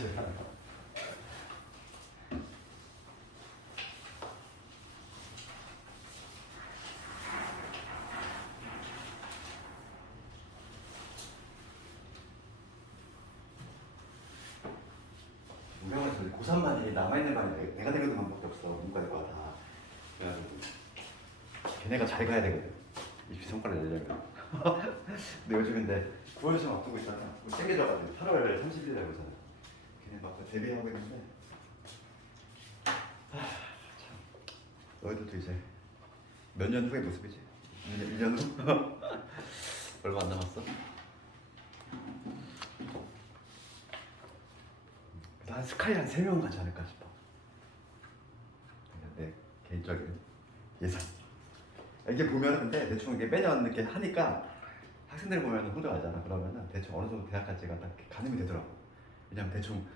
유명한 저기 고3반이 남아있는 반이 내가 되는 반밖에 없어. 문과대과 다. 그래가지고 걔네가 잘 가야 되거든. 입시 성과를 내려면. 근데 요즘 근데 9월 시험 앞두고 있잖아. 땡겨져가지고 8월 30일이라고 그러잖아. 걔네 막 데뷔하고 있는데 참 너희들도 이제 몇 년 후의 모습이지? 1년 후? 얼마 안 남았어? 난 스카이 한 3명 가지 않을까 싶어. 내 개인적인 예상. 이게 보면은 근데 대충 이게 매년 이렇게 하니까 학생들 보면은 혼자 알잖아. 그러면은 대충 어느 정도 대학 갈지가 딱 가늠이 되더라고. 왜냐면 대충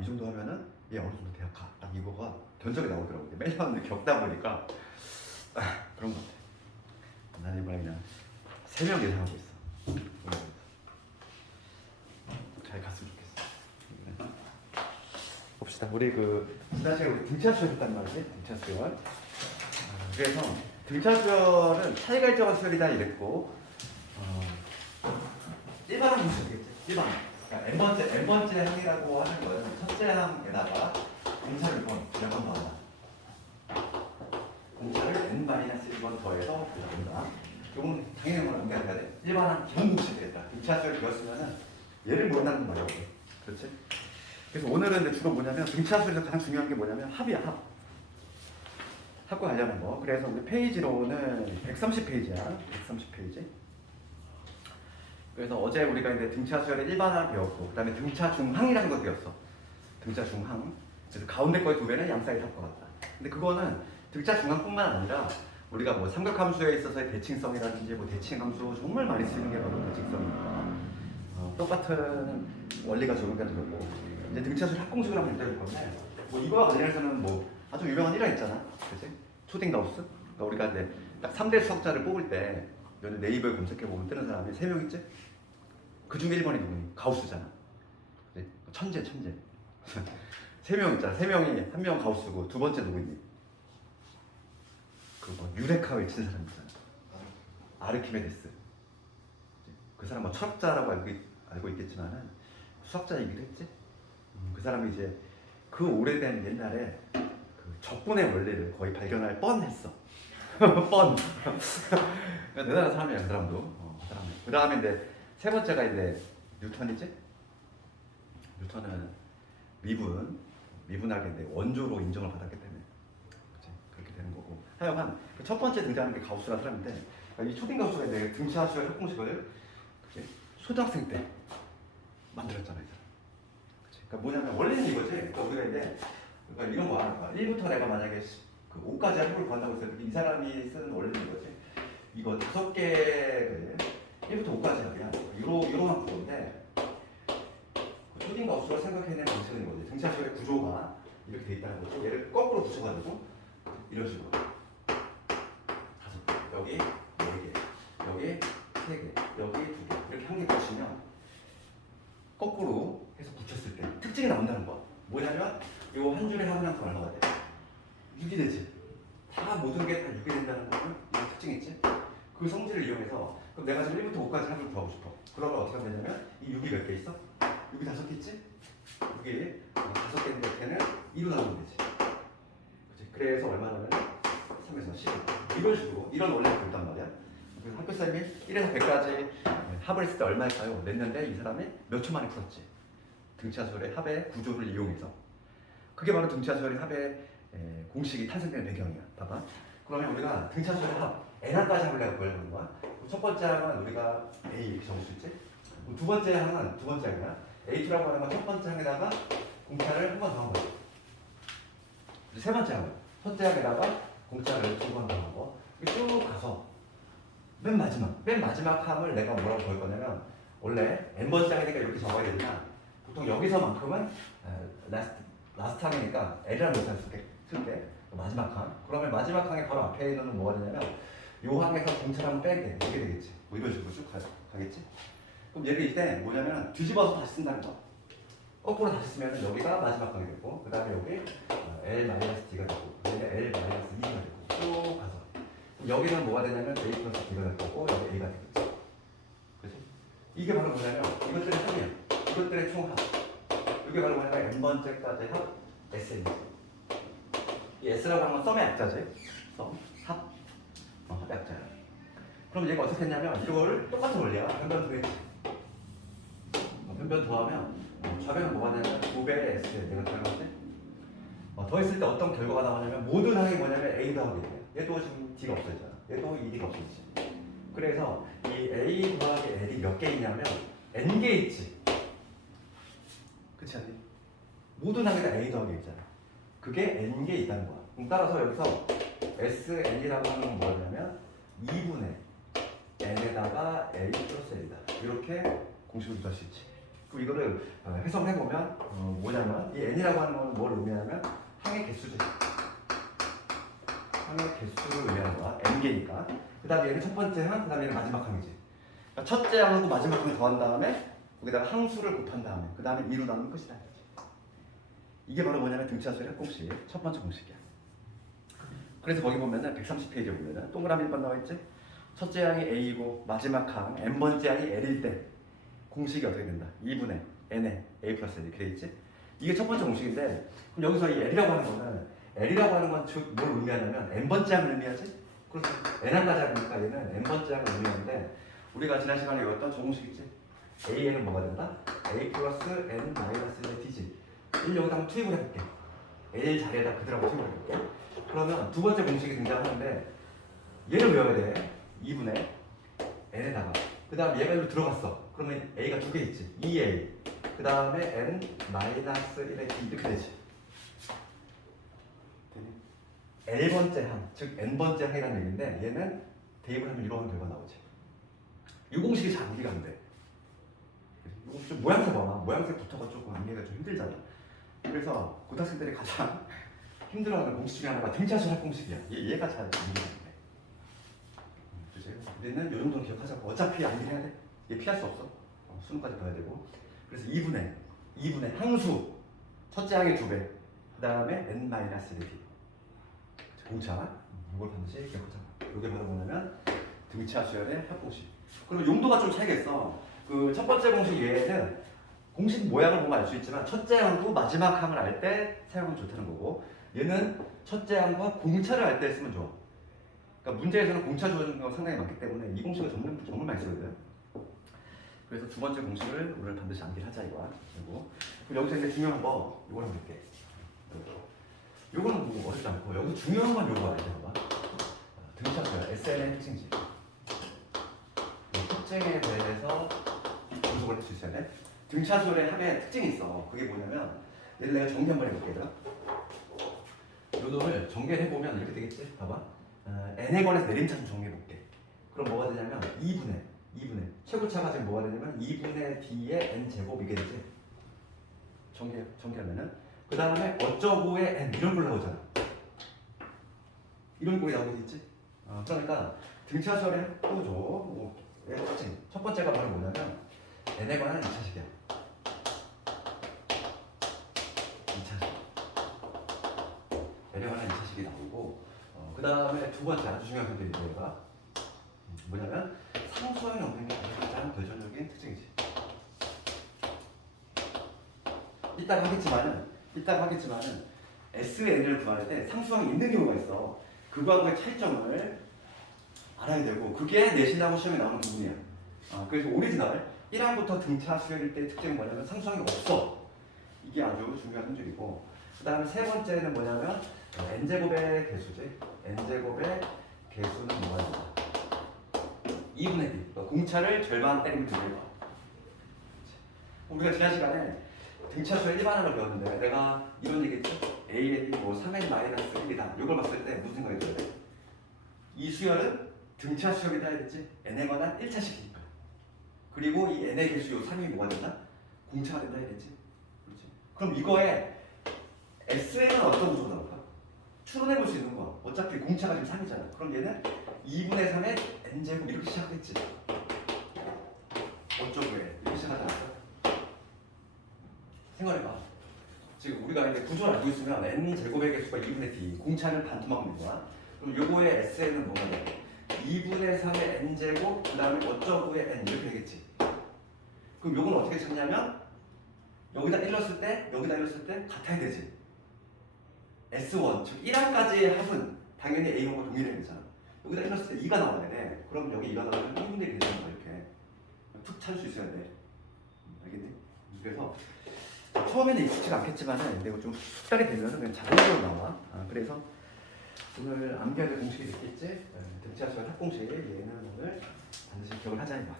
이 정도 하면은 얘 어느 정도 대학 가. 딱 이거가 견적이 나오더라고. 매년 이렇게 겪다 보니까 그런 것 같아. 난 이번에 그냥 3명 예상하고 있어. 잘 갔으면 좋겠어. 봅시다. 우리 지난 시간에 우리 등차 수열 했단 말이지. 등차 수열. 그래서 등차 수열은 차이가 일정한 수열이다 이랬고, 일반항 수열이겠지. 일반항. 그러니까 n번째 항이라고 하는 거는 첫째 항에다가 공차를 1번 더한다. 공차를 n-1번 더해서 들어간다. 이건 당연히 옮겨야 돼. 일반항 기본 공식 되겠다. 등차 수열 배웠으면은 얘를 모른다는 말이거든. 그렇지? 그래서 오늘은 근데 주로 뭐냐면 등차 수열에서 가장 중요한 게 뭐냐면 합이야. 합과 관련한 거. 그래서 우리 페이지로는 130페이지야. 130페이지. 그래서 어제 우리가 이제 등차 수열의 일반항을 배웠고, 그 다음에 등차 중항이라는 걸 배웠어. 등차 중항. 그래서 가운데 거의 2배는 양 사이드 합과 같다. 근데 그거는 등차 중항뿐만 아니라 우리가 뭐 삼각함수에 있어서의 대칭성이라든지 뭐 대칭함수 정말 많이 쓰는 게 바로 대칭성이니까 똑같은 원리가 적용되는 거고, 이제 등차 수열 합공식을 한번 배울 건데, 뭐 이거와 관련해서는 뭐 아주 유명한 일화 있잖아. 그치? 초딩가우스? 그러니까 우리가 이제 딱 3대 수학자를 뽑을 때 네이버에 검색해보면 뜨는 사람이 3명 있지? 그 중에 1번이 누구니? 가우스잖아. 그치? 천재. 3명 있잖아. 3명이 한 명 가우스고 두 번째 누구니? 뭐 유레카 외친 사람 있잖아. 아르키메데스. 그 사람 뭐 철학자라고 알고 있겠지만은 수학자이기도 했지? 그 사람이 이제 그 오래된 옛날에 그 적분의 원리를 거의 발견할 뻔했어. 뻔. 대단한 사람이야, 그 사람도. 그 다음에 이제 세 번째가 이제 뉴턴이지? 뉴턴은 미분하게 원조로 인정을 받았기 때문에 그렇게 되는 거고. 하여간 첫 번째 등장하는 게 가우스라는 사람인데, 이 초딩 가우스가 이제 등차 수열 합공식을 초등학생 때 만들었잖아, 이 사람. 그러니까 뭐냐면 원래는 이거지. 그러니까 우리가 이제 이런 거 하는 거야. 1부터 내가 만약에 5까지 합을 구한다고 했을 때 이 사람이 쓰는 원리는 이거지. 이거 5개 1부터 5까지 합이야. 이러한 구조인데, 초딩 가우스가 생각해낸 방식은 이거지. 등차 수열의 구조가 이렇게 돼 있다는 거죠. 얘를 거꾸로 붙여가지고 이런 식으로 5개, 여기 4개, 여기 3개, 여기 2개 이렇게 한 개 붙이면 거꾸로 해서 붙였을 때 특징이 나온다는 거야. 뭐냐면 이 한 줄에 합이랑 얼마가 돼? 6이 되지. 다 모든 게 다 6이 된다는 거는 이 특징이 있지. 그 성질을 이용해서 그럼 내가 지금 1부터 5까지 합을 구하고 싶어. 그러면 어떻게 하면 되냐면 이 6이 몇 개 있어? 6이 5개 있지? 6이 5개인데 걔는 2로 나오면 되지. 그치? 그래서 얼마냐면 3에서 10 이런 식으로 이런 원리를 배웠단 말이야. 그래서 학교쌤이 1에서 100까지 합을 했을 때 얼마일까요? 냈는데 이 사람이 몇 초 만에 풀었지. 등차수열의 합의 구조를 이용해서. 그게 바로 등차수열의 합의 공식이 탄생되는 배경이야. 봐봐. 그러면 우리가 등차수열의 합 n항까지 합을 내가 구하는 거야. 첫 번째 항은 우리가 A 이렇게 적을 수 있지. 두 번째 항은 두 번째 항이야. A2라고 하는 건 첫 번째 항에다가 공차를 한 번 더 한 거야. 세 번째 항은 첫째 항에다가 공차를 두 번 더 한 거. 쭉 가서 맨 마지막 함을 내가 뭐라고 볼 거냐면, 원래 n번째 항이니까 이렇게 적어야 되지만 보통 여기서만큼은 라스트 항이니까 L이라는 문자를 쓸게. 마지막 항. 그러면 마지막 항의 바로 앞에 있는 건 뭐가 되냐면 요 항에서 공차를 한번 빼게 돼. 이게 되겠지. 뭐 이런 식으로 쭉 가겠지. 그럼 얘를 이때 뭐냐면 뒤집어서 다시 쓴다는 거. 거꾸로 다시 쓰면 여기가 마지막 강이 되고 그 다음에 여기 L-D가 되고 얘는 L-2가 되고 쭉 가서 여기는 뭐가 되냐면 A 플러스 B가 될 거고 여기 A가 되겠지. 그치? 이게 바로 뭐냐면 이것들의 합이야. 이것들의 총합. 이게 바로 뭐냐면 n번째까지 합 SN이지. 이 S라고 하는 건 썸의 약자지. 썸, 합, 합의 약자야. 그럼 얘가 어떻게 했냐면 이거를 똑같은 원리야. 변변 더했지. 변변 더하면 좌변은 뭐가 되냐면 2배의 S 내가 더해봤지. 더했을 때 어떤 결과가 나오냐면 모든 항이 뭐냐면 A 더하기 D야. 얘도 지금 D가 없어지잖아. 얘도 이 D가 없어지지. 그래서 이 A 더하기 L이 몇 개 있냐면 N개 있지. 그치 않니? 모든 항에다 A 더하기 있잖아. 그게 N개 있다는 거야. 그럼 따라서 여기서 SN이라고 하는 건 뭐냐면 2분의 N에다가 A 플러스 L이다. 이렇게 공식을 구할 수 있지. 그럼 이거를 해석을 해보면 뭐냐면 이 N이라고 하는 건 뭘 의미하냐면 항의 개수지. 항의 개수를 의미하는 거야. N개니까. 그 다음에 얘는 첫 번째 항, 그 다음에 얘는 마지막 항이지. 그러니까 첫째 항하고 마지막 항을 더한 다음에 거기다가 항수를 곱한 다음에 그 다음에 2로 나누면 끝이다. 이게 바로 뭐냐면 등차수의 합공식. 첫 번째 공식이야. 그래서 거기 보면은 130페이지에 보면은 동그라미 1번 나와있지? 첫째 항이 A이고 마지막 항 N번째 항이 L일 때 공식이 어떻게 된다? 2분의 N에 A 플러스 L 이렇게 돼있지? 이게 첫 번째 공식인데 그럼 여기서 이 L이라고 하는 거는 L이라고 하는 건 즉 뭘 의미하냐면 N번째 항을 의미하지? 그렇죠. N항까지 하니까 얘는 N번째 항을 의미하는데 우리가 지난 시간에 외웠던 저 공식 있지? AN은 뭐가 된다? A 플러스 N 마이너스 L D지. 1 여기다 한번 투입을 해볼게. L 자리에다 그대로 투입을 해볼게. 그러면 두 번째 공식이 등장하는데 얘를 외워야 돼. 2분의 N에다가 그 다음 얘가 여기로 들어갔어. 그러면 A가 두 개 있지. 2A 그 다음에 N 마이너스 1의 D 이렇게 되지. L번째 항, 즉 N번째 항이라는 얘기인데 얘는 대입을 하면 이런 결과 나오지. 이 공식이 잘 암기가 안 돼. 좀 모양새 봐봐. 모양새부터가 조금 암기가 좀 힘들잖아. 그래서 고등학생들이 가장 힘들어하는 공식 중에 하나가 등차수 합공식이야. 얘가 잘 암기가 안 돼. 우리는 이 정도는 기억하자고. 어차피 암기해야 돼. 얘 피할 수 없어. 수능까지 봐야 되고. 그래서 2분의 항수 첫째 항의 2배 그 다음에 n-1d 공차 이걸 반드시 기억하자고. 이게 바로 뭐냐면 등차 수열의 합공식. 그리고 용도가 좀 차이가 있어. 그 첫 번째 공식 얘는 공식 모양을 보면 알 수 있지만 첫째 항구 마지막 항을 알 때 사용하면 좋다는 거고 얘는 첫째 항과 공차를 알 때 쓰면 좋아. 그러니까 문제에서는 공차 주어지는 경우가 상당히 많기 때문에 이 공식을 정말 많이 쓰거든. 그래서 두 번째 공식을 오늘 반드시 암기를 하자 이거야. 그리고 여기서 이제 중요한 거 이걸 한번 볼게. 이거는 뭐 어렵지 않고 여기서 중요한 건 요거 알지 봐봐. 등차수야. SN의 특징지. 특징에 대해서 분석을 할 수 있어야 돼. 등차수열의 합의 특징이 있어. 그게 뭐냐면 얘를 내가 정리 한번 해볼게. 요 놈을 정리를 해보면 이렇게 되겠지? 봐봐. n에 관해서 내림차순 정리해볼게. 그럼 뭐가 되냐면 2분의 최고차가 지금 뭐가 되냐면 2분의 d의 n제곱 이게 되지? 정리하면은 그 다음에 어쩌고의 n 이런 꼴 나오잖아. 이런 꼴이 나오게 되겠지? 그러니까 등차수열의 합도죠. 특징. 첫 번째가 바로 뭐냐면 n에 관한 2차식이야. 2차식. n에 관한 2차식이 나오고 그 다음에 두 번째 아주 중요한 건데 이거가 뭐냐면 상수항이 없는 게 가장 결정적인 특징이지. 이따가 하겠지만은 SN을 구할 때 상수항이 있는 경우가 있어. 그거하고의 차이점을 알아야 되고 그게 내신하고 시험에 나오는 부분이야. 그래서 오리지널 1항부터 등차 수열일 때의 특징은 뭐냐면 상수항이 없어. 이게 아주 중요한 흔적이고 그 다음에 세 번째는 뭐냐면 n제곱의 개수지. n제곱의 개수는 뭐가 된다? 2분의 D. 공차를 절반 때리면 되는 거야. 우리가 지난 시간에 등차수열 일반화를 배웠는데 내가 이런 얘기했죠? AN이 뭐 3n-1이다. 이걸 봤을 때 무슨 생각이 들어야 돼? 이 수열은 등차수열이다 해야겠지? n에 관한 1차식이니까. 그리고 이 n의 개수 요 3이 뭐가 된다? 공차가 된다 해야겠지? 그렇지? 그럼 이거에 SN은 어떤 구조가 나올까? 추론해볼 수 있는 거야. 어차피 공차가 지금 3이잖아. 그럼 얘는 2분의 3의 n제곱 이렇게 시작했지. 어쩌고 해. 이렇게 시작하지 않을까? 생각해봐. 지금 우리가 이제 구조를 알고 있으면 n 제곱의 개수가 2분의 d, 공차는 반토막인 거야. 그럼 요거의 SN은 뭐가 돼? 2분의 3의 n 제곱, 그 다음에 어쩌고의 n 이렇게 되겠지. 그럼 요건 어떻게 찾냐면 여기다 1 넣었을 때, 여기다 1 넣었을 때 같아야 되지. S1, 즉 1항까지의 합은 당연히 A1과 동일해야 되잖아. 여기다 1 넣었을 때 2가 나와야 돼. 그럼 여기 2가 나오면 1분의 1이 되는 거야. 이렇게 툭 찾을 수 있어야 돼. 알겠니? 그래서 처음에는 익숙치가 않겠지만은 근데 이거 좀 숙달이 되면은 그냥 자동으로 나와. 그래서 오늘 암기해야 될 공식이 있겠지? 등차수열 합공식. 얘는 오늘 반드시 기억을 하자 이거.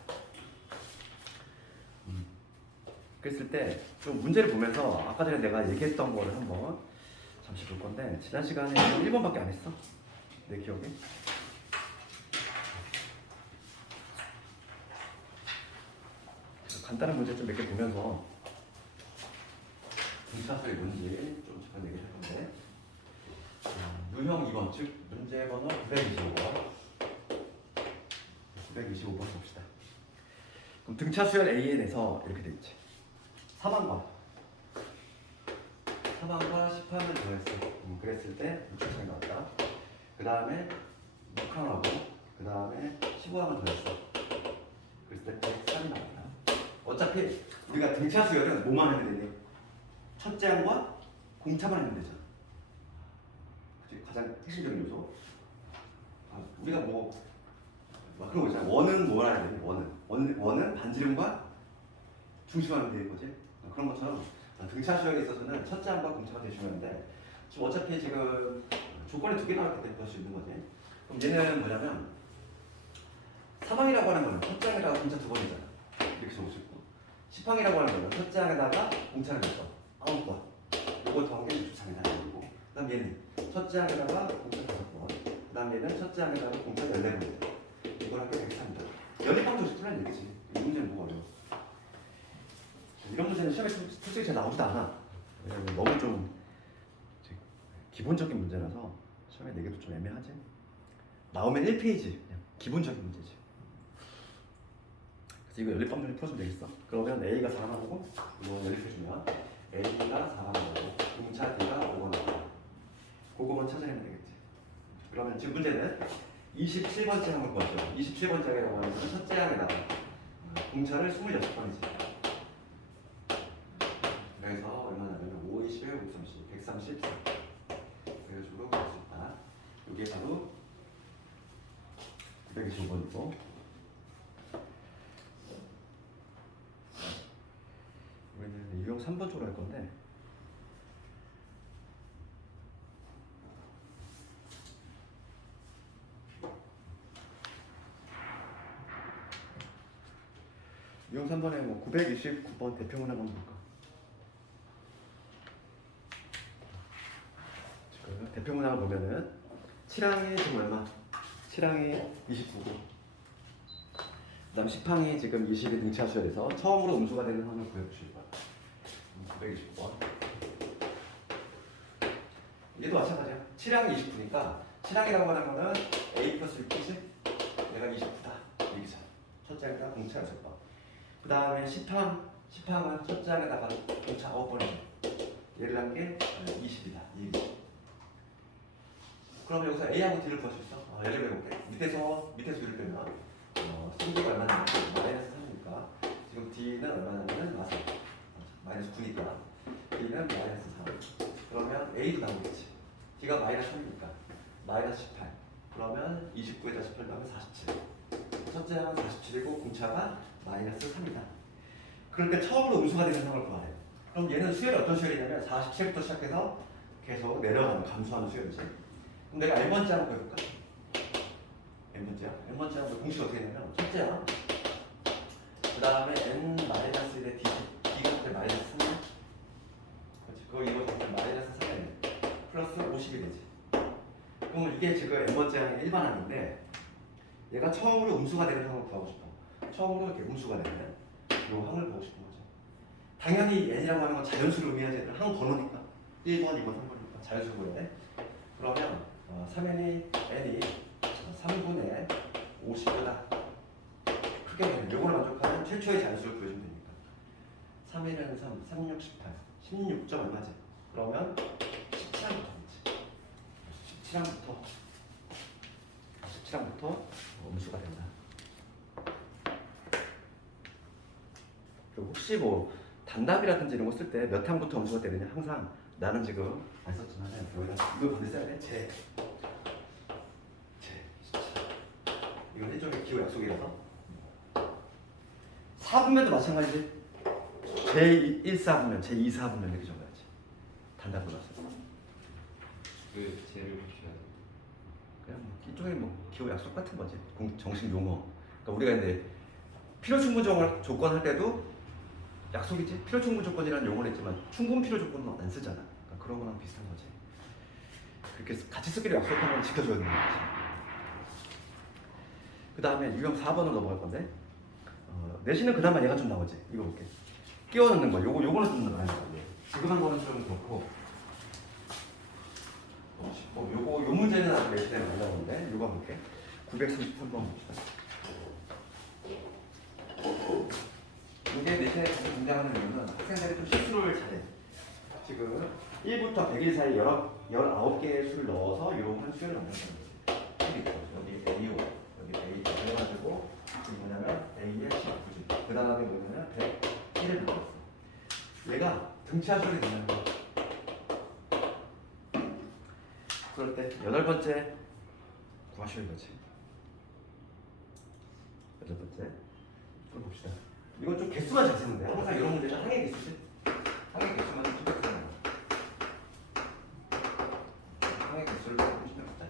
그랬을 때 좀 문제를 보면서 아까 전에 내가 얘기했던 거를 한번 잠시 볼 건데 지난 시간에 1번밖에 안 했어. 내 기억에. 간단한 문제 좀 몇 개 보면서 등차수열이 뭔지 좀 잠깐 얘기를 할 건데 유형 2번, 즉 문제 번호 925번 925번 봅시다. 그럼 등차수열 AN에서 이렇게 돼 있지. 4방과 10항을 더했어. 그랬을 때 6항이 나왔다. 그 다음에 6항하고 그 다음에 15항을 더했어. 그랬을 때 103이 나왔다. 어차피 우리가 등차수열은 뭐만 하면 되니? 첫째 항과 공차만 하면 되잖아. 그치? 가장 핵심적인 요소. 우리가 뭐 그런 거 있잖아. 원은 뭘 알아야 되니? 원은 반지름과 중심하면 되는 거지. 그런 것처럼 등차수열에 있어서는 첫째 항과 공차가 되게 중요한데 지금 어차피 지금 조건이 2개 나왔기 때문에 볼 수 있는 거지. 그럼 얘는 뭐냐면 사방이라고 하는 거는 첫째 항에다가 공차 2번이잖아. 이렇게 적을 수 있고 10항이라고 하는 거는 첫째 항에다가 공차를 몇 번? 9번. 요거 더한 게 6항이다. 그리고 그 다음 얘는 첫째 항에다가 공차 5번. 그 다음 얘는 첫째 항에다가 공차 14번이다. 이걸 하게 103이다. 연립방 조식 풀라는 얘기지. 이 문제는 뭐가 어려워. 이런 문제는 시험에 솔직히 잘 나오지도 않아. 왜냐면 너무 좀 기본적인 문제라서 시험에 내기도 좀 애매하지. 나오면 1페이지 그냥 기본적인 문제지. 그래서 이거 연립방정리 풀어주면 되겠어. 그러면 A가 4가 나오고 이거 연립해주면 A가 4가 나오고 공차 D가 5가 나오고 그거만 찾아내면 되겠지. 그러면 지금 문제는 27번째 항을 구하죠. 27번째 항이라고 하는 것은 첫째 항에다가 공차를 26번이지. 그래서 얼마냐면 5, 20에 5, 30, 134. 그래서 주로 구할 수 있다. 이게 바로 925번이고 우리는 유형 3번 쪽으로 할 건데 유형 3번에 뭐 929번 대표문 한번 볼까? 지금 대표문 한번 보면은 7항이 지금 얼마? 7항이 29고 그 다음 10항이 지금 20이 등차수열에서 처음으로 음수가 되는 항을 구해보실 거야. 929번 얘도 마찬가지야. 7항이 29니까 7항이라고 하는 거는 A 플러스 6이지? 얘가 29다 얘기잖아. 첫째 항에다가 공차 6번. 그 다음에 10항은 첫째 항에다가 공차 9번이죠. 얘를 한 게 20이다 이 얘기지. 그럼 여기서 A하고 D를 구할 수 있어? 예를 들어볼게. 밑에서 위를 빼면 승부가 얼마냐면 마이너스 3이니까 지금 D는 얼마냐면 마이너스 9니까 D는 마이너스 3. 그러면 A도 나오겠지. D가 마이너스 3이니까 마이너스 18. 그러면 29에다 18 나오면 47. 첫째 항은 47이고 공차가 마이너스 3이다. 그럴 때 처음으로 음수가 되는 상황을 구하래. 그럼 얘는 수열이 어떤 수열이냐면 47부터 시작해서 계속 내려가는 감소하는 수열이지. 그럼 내가 n번째 항을 구해볼까? n번째 항 공식이 어떻게 되냐면 첫째 항 그 다음에 n-1의 d d가 그때 마이너스 3이야. 그렇지. 그거 이거 그때 마이너스 3에 플러스 50이 되지. 그러면 이게 지금 n번째 항의 일반 항인데 얘가 처음으로 음수가 되는 항을 구하고 싶어. 처음으로 이렇게 음수가 되는 이 항을 보고 싶은 거죠. 당연히 n이라고 하는 건 자연수를 의미하지 항 번호니까 1번, 2번, 3번이니까 자연수로 해. 그러면 3n이 n이 3분의 50보다 크게 되는 요거를 만족하는 최초의 자연수를 구해주면 되니까 3, 1은 3, 3, 6, 18 16점 얼마지? 그러면 17항부터 17항부터 음수가 된다. 그리고 혹시 뭐 단답이라든지 이런 거 쓸 때 몇 항부터 음수가 되느냐 항상 나는 지금 안 썼지만 여기다 이거 반대 써야 돼. 제 17. 이건 일종의 기호 약속이라서 4분면도 마찬가지지. 제1, 4분면, 제2, 4분면 이렇게 적어야지. 단답으로 나서. 그 쟤를 붙여야 돼. 그냥 뭐 일종의 뭐 기호 약속 같은 거지. 정식 용어. 그러니까 우리가 이제 필요 충분 조건 할 때도 약속이지. 필요 충분 조건이라는 용어를 했지만 충분 필요 조건은 안 쓰잖아. 그러니까 그런 거랑 비슷한 거지. 그렇게 같이 쓰기로 약속하면 지켜줘야 되는 거지. 그 다음에 유형 4번으로 넘어갈 건데 내신은 그나마 얘가 좀 나오지. 이거 볼게. 끼워 넣는 거. 요거는 좀 나와요. 지금 한 거는 좀 그렇고. 요 문제는 아직 내신에 많이 나오는데 요거 볼게. 933번 봅시다. 이게 내신에 자주 등장하는 이유는 학생들이 좀 실수를 잘해. 지금 1부터 100일 사이 19개의 수를 넣어서 이런 수를 만든다는 거지. 여기 A5, 여기 A2 해가지고 이게 뭐냐면 A의 19주. 그 다음에 뭐냐면 101을 나왔어. 얘가 등차수를 넣는 거. 그럴 때 8번째 구하시오 이거지. 8번째. 그럼 봅시다. 이건 좀 개수만 잘 쓰면 돼. 항상 이런 문제는 항의 개수지. 항의 개수만 좀 신경 쓰는 거야. 항의 개수를 좀 신경 쓰자.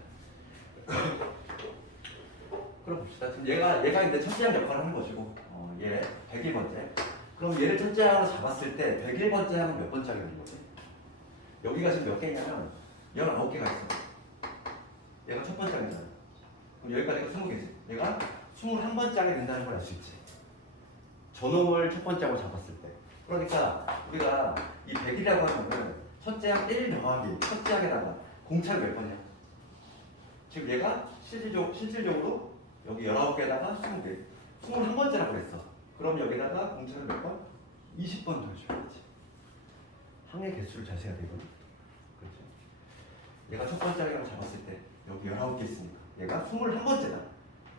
그럼 봅시다. 지금 얘가 이제 첫째항 역할을 하는 것이고, 얘 101번째. 그럼 얘를 첫째항으로 잡았을 때 101번째 항은 몇 번째 항이 되는 거지? 여기가 지금 몇 개냐면 19개가 있어. 얘가 첫 번째 항이잖아. 그럼 여기까지가 20개지. 얘가 21번째 항이 된다는 걸 알 수 있지. 저놈을 첫 번째하고 잡았을 때. 그러니까 우리가 이 100이라고 하는 거는 첫째 항 1 더하기 첫째 항에다가 공차를 몇 번이야? 지금 얘가 실질적으로 여기 19개에다가 20개 21번째라고 그랬어. 그럼 여기다가 공차를 몇 번? 20번 더해줘야지. 항의 개수를 잘 세야 되거든. 그렇죠? 얘가 첫 번째 항이라고 잡았을 때 여기 19개 있으니까 얘가 21번째다.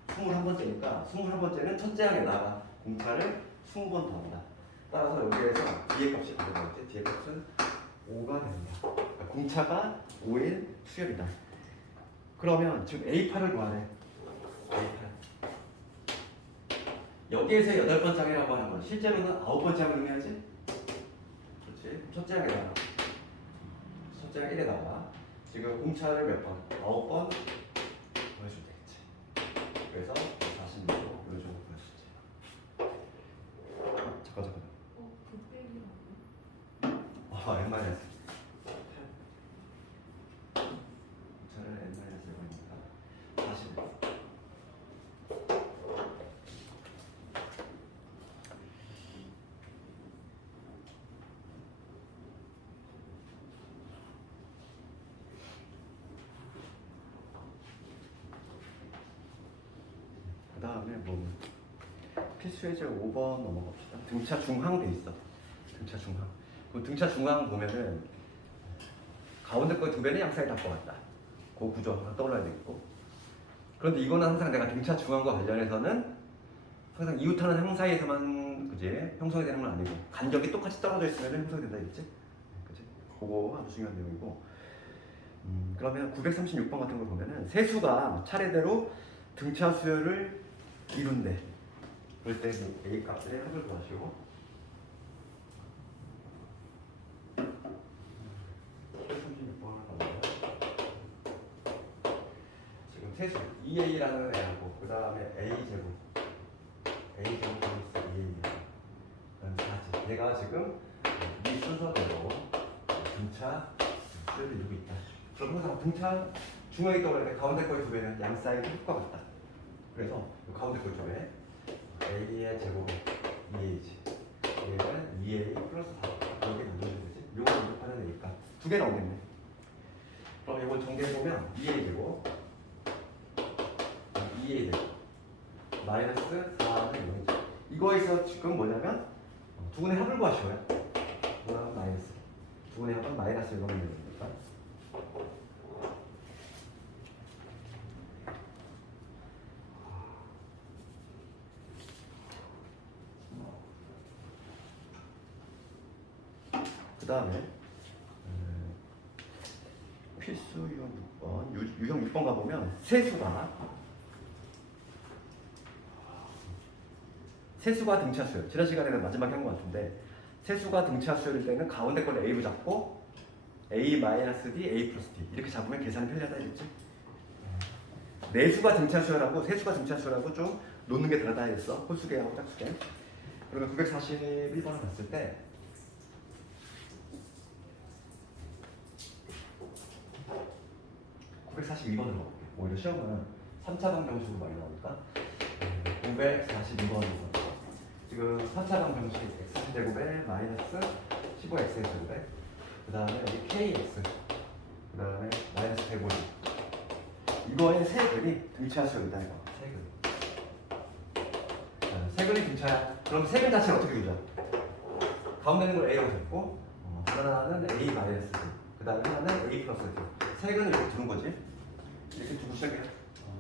21번째니까 21번째는 첫째 항에다가 공차를 20번 더한다. 따라서 여기에서 뒤의 값이 다른 거지. 뒤의 값은 5가 됩니다. 그러니까 공차가 5일 수열이다. 그러면 지금 A8을 구하래. A8. 여기에서 8번째 항이라고 하는 건 실제로는 9번째 항을 의미하지? 그렇지. 첫째 항에다가 첫째 항 1에다가 지금 공차를 몇 번? 9번 더해주면 되겠지. 그래서 46로 이런 식으로 보낼 수 있지. 잠깐. n-1. 공차를 n-1이니까 41. 그 다음에 뭐 필수 예제 5번 넘어갑시다. 등차 중항 돼 있어. 등차 중항. 그 등차 중항 보면은 가운데 거의 두 배는 양사에 닿을 것 같다. 그 구조 항상 떠올라야 되겠고. 그런데 이거는 항상 내가 등차 중항과 관련해서는 항상 이웃하는 항 사이에서만 그지 형성이 되는 건 아니고 간격이 똑같이 떨어져 있으면 형성이 된다 했지. 그지? 그거 아주 중요한 내용이고. 그러면 936번 같은 걸 보면은 세수가 차례대로 등차 수열을 이룬대. 그럴 때 A 값의 합을 구하시고. 지금 세수 2A라는 애하고 그 다음에 A제곱 플러스 2A야. 그다음 4지. 얘가 지금 이 순서대로 등차 수열을 이루고 있다. 그럼 항상 등차 중앙에 떠오르는데 가운데 거의 두 배는 양 사이드 합과 같다. 그래서 이 가운데 거의 두 배 A의 제곱에 2A지. 얘는 2A 플러스 4. 여기 넣으면 되지. 요거 이렇게하는 애니까 두 개 나오겠네. 그럼 이거 정리해보면 2A 제곱 2A 제곱 마이너스 4는 0이죠. 이거에서 지금 뭐냐면 두 분의 합을 구하셔야 뭐라면 마이너스 두분의 합은 마이너스 1번 되는 겁니까? 그 다음에 필수 유형 6번 유형 6번 가보면 세수가 등차수열. 지난 시간에는 마지막에 한 것 같은데 세수가 등차수열일 때는 가운데 걸 A로 잡고 A-D, A 플러스 D 이렇게 잡으면 계산이 편리하다 했지. 내수가 등차수열하고 세수가 등차수열하고 좀 놓는 게 다르다 했어. 홀수계하고 짝수계. 그러면 941번을 봤을 때 942번으로 가볼게. 오히려 시험은 3차 방정식으로 많이 나오니까 942번으로 지금 3차 방정식 x제곱에 마이너스 15x의 제곱에 그 다음에 여기 kx 그 다음에 마이너스 150 이거의 세근이 등차수열이다 이거 세근 세근이 등차야. 그럼 세근 자체를 어떻게 그리자? 가운데 있는 걸 a라고 잡고 하나는 a 마이너스 그 다음에 하나는 a 플러스 세근을 이렇게 두는 거지. 이렇게 두고 시작해.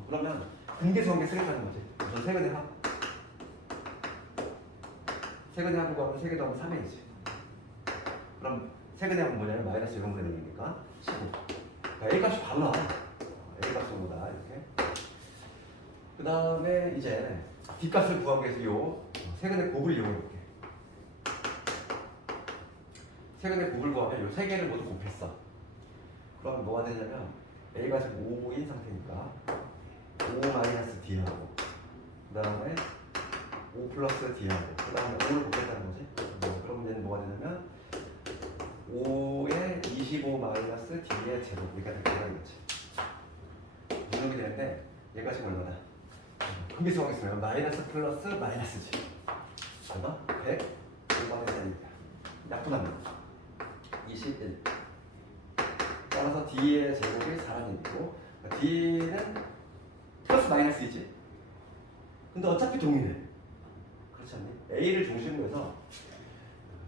그러면 근계수관계 쓰겠다는 거지. 우선 세근의 합. 세근의 합이고 하면 세개 더하면 3이지. 그럼 세근의 합은 뭐냐면 마이너스 0 되는 거니까 15. 그러니까 A 값이 바로 나와. A 값이 뭐다 이렇게. 그 다음에 이제 D 값을 구하기 위해서 요 세근의 곱을 이용해볼게. 세근의 곱을 구하면 요 세 개를 모두 곱했어. 그러면 뭐가 되냐면 A가 지금 5인 상태니까 5 마이너스 D하고 그 다음에 5 플러스 D하고 그 다음에 5를 곱했다는 거지. 그럼 얘는 뭐가 되냐면 5에 25 마이너스 D의 제곱 이렇게 되는 거지. 이렇게 되는데 얘가 지금 얼마나? 근비수학이 있으면 마이너스 플러스 마이너스지. 얼마? 100? 얼마나 되니까 약분합니다. 21 따라서 D의 제곱이 4라는 얘기고 D는 플러스 마이너스이지. 근데 어차피 동일해. 그렇지 않니? A를 중심으로 해서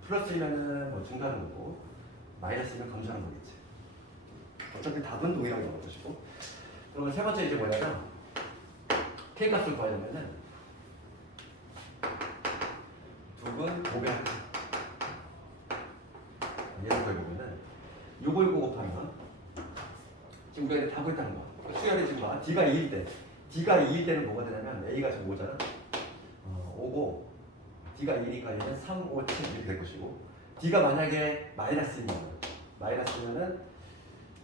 플러스이면은 뭐 중간은 거고 마이너스이면 감소하는 거겠지. 어차피 답은 동일하게 나올 것이고. 그러면 세 번째 이제 뭐냐면 K 값을 구하려면은 두근 곱해하기. 얘를 구해보면은 요거 곱하면 지금 우리가 다 구했다는 거야. 수열이 지금 봐. D가 2일 때 D가 2일 때는 뭐가 되냐면 A가 지금 5잖아. 5고 D가 2니까 얘는 3, 5, 7 이렇게 될 것이고 D가 만약에 마이너스면은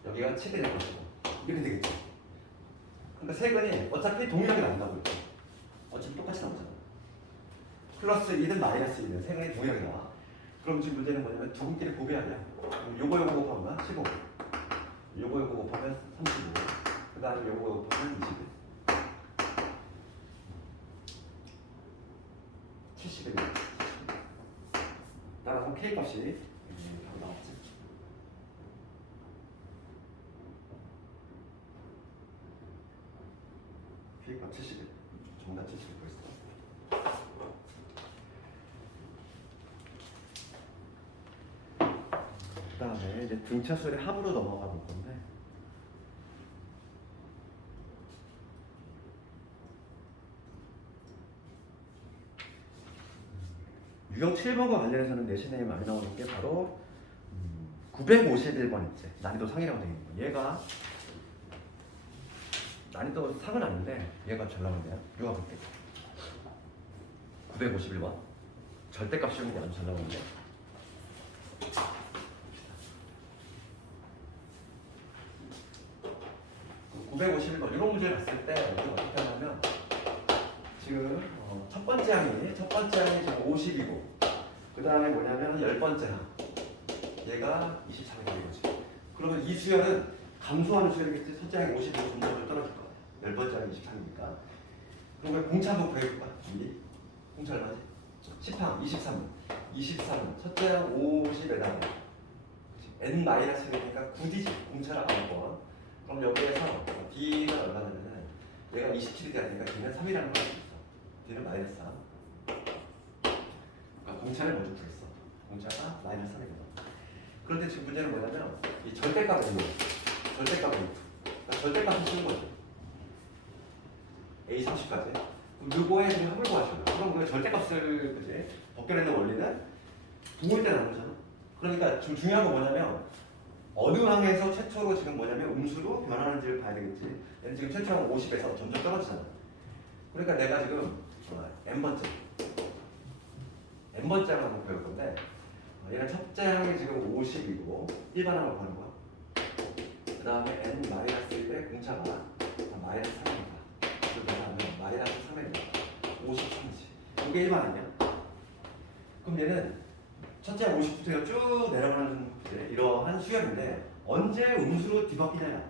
여기가 7이 될 것이고 이렇게 되겠죠. 그러니까 세근이 어차피 동일하게 나온다고 했죠. 어차피 똑같이 나오잖아. 플러스 2든 마이너스 2든 세근이 동일하게 나와. 그럼 지금 문제는 뭐냐면 두 분끼리 곱해야 돼. 요거 곱하면 15 요거 곱하면 35 그 다음에 요거 곱하면 21 70입니다. 따라서 K 값이 바로 나왔지. K 값 70일. 정답 70일 보였어. 그 다음에 이제 등차수열의 합으로 넘어가 볼 건데 유형 7번과 관련해서는 내신에 많이 나오는 게 바로 951번 있지. 난이도 상이라고 되어 있는 거. 얘가 난이도 상은 아닌데 얘가 잘 나오네요. 이거 볼게. 951번 절대값 시험이 아주 잘 나오는데 951번 이런 문제를 봤을 때 우리가 어떻게 하냐면 지금 첫 번째 항이 지금 50이고 그 다음에 뭐냐면 10번째 항 얘가 23이 되는 거지. 그러면 이 수열은 감소하는 수열이겠지. 첫째 항이 50이고 점점 떨어질 거야. 10번째 항이 23이니까 그러면 공차 한번 구해볼까? 준비. 공차 얼마지? 10항 23은 첫째 항 50에다가 n-1이니까 9D지. 공차를 안 한번. 그럼 여기에서 D가 얼마냐면은 얘가 27이 되니까 D는 3이라는 걸 알 수 있어. D는 마이너스 3. 그러니까 공차를 먼저 구했어. 공차가 마이너스 3이거든. 그런데 지금 문제는 뭐냐면 이 절대값을 절대값을 쓰는 거죠. A30까지. 그럼 요거에 지금 합을 구하셔요. 그럼 그 절대값을 그지 벗겨내는 원리는 부호일 때 나오잖아. 그러니까 지금 중요한 건 뭐냐면 어느 항에서 최초로 지금 뭐냐면 음수로 변하는지를 봐야 되겠지. 얘는 지금 최초로 50에서 점점 떨어지잖아. 그러니까 내가 지금 n번째 항을 한번 배울 건데 얘는 첫째 항이 지금 50이고 일반항을 구하는 거야. 그 다음에 n-1의 공차가 마이너스 3입니다. 그 다음에 마이너스 3입니다. 53이지. 이게 일반항이야. 그럼 얘는 첫째 항 50부터 쭉 내려가는 이러한 수열인데 언제 음수로 뒤바뀌냐냐.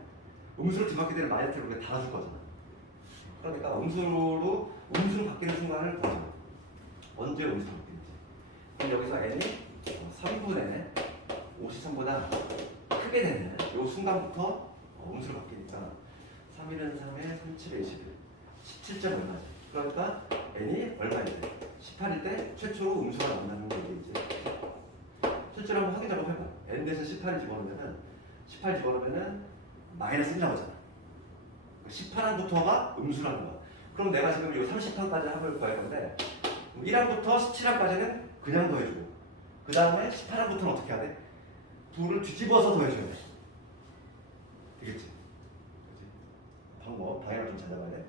음수로 뒤바뀌게 되는 마이너스를 우리가 달아줄 거잖아. 그러니까 음수로 바뀌는 순간을 보자. 언제 음수로 바뀌는지. 그럼 여기서 n이 3분의 53보다 크게 되는 이 순간부터 음수로 바뀌니까 3일은 3에 37에 21 17점 얼마지. 그러니까 n이 얼마일 때 18일 때 최초로 음수가 나온다는 게 이제 실제로 한번 확인 작업 해봐. n 대신 18을 집어넣으면은 18 집어넣으면은 마이너스 1 나오잖아. 18항부터가 음수라는 거야. 그럼 내가 지금 이 30항까지 합을 구할 건데 1항부터 17항까지는 그냥 더해주고 그 다음에 18항부터는 어떻게 해야 돼? 둘을 뒤집어서 더해줘야 돼. 되겠지? 방향을 좀 찾아봐야 돼.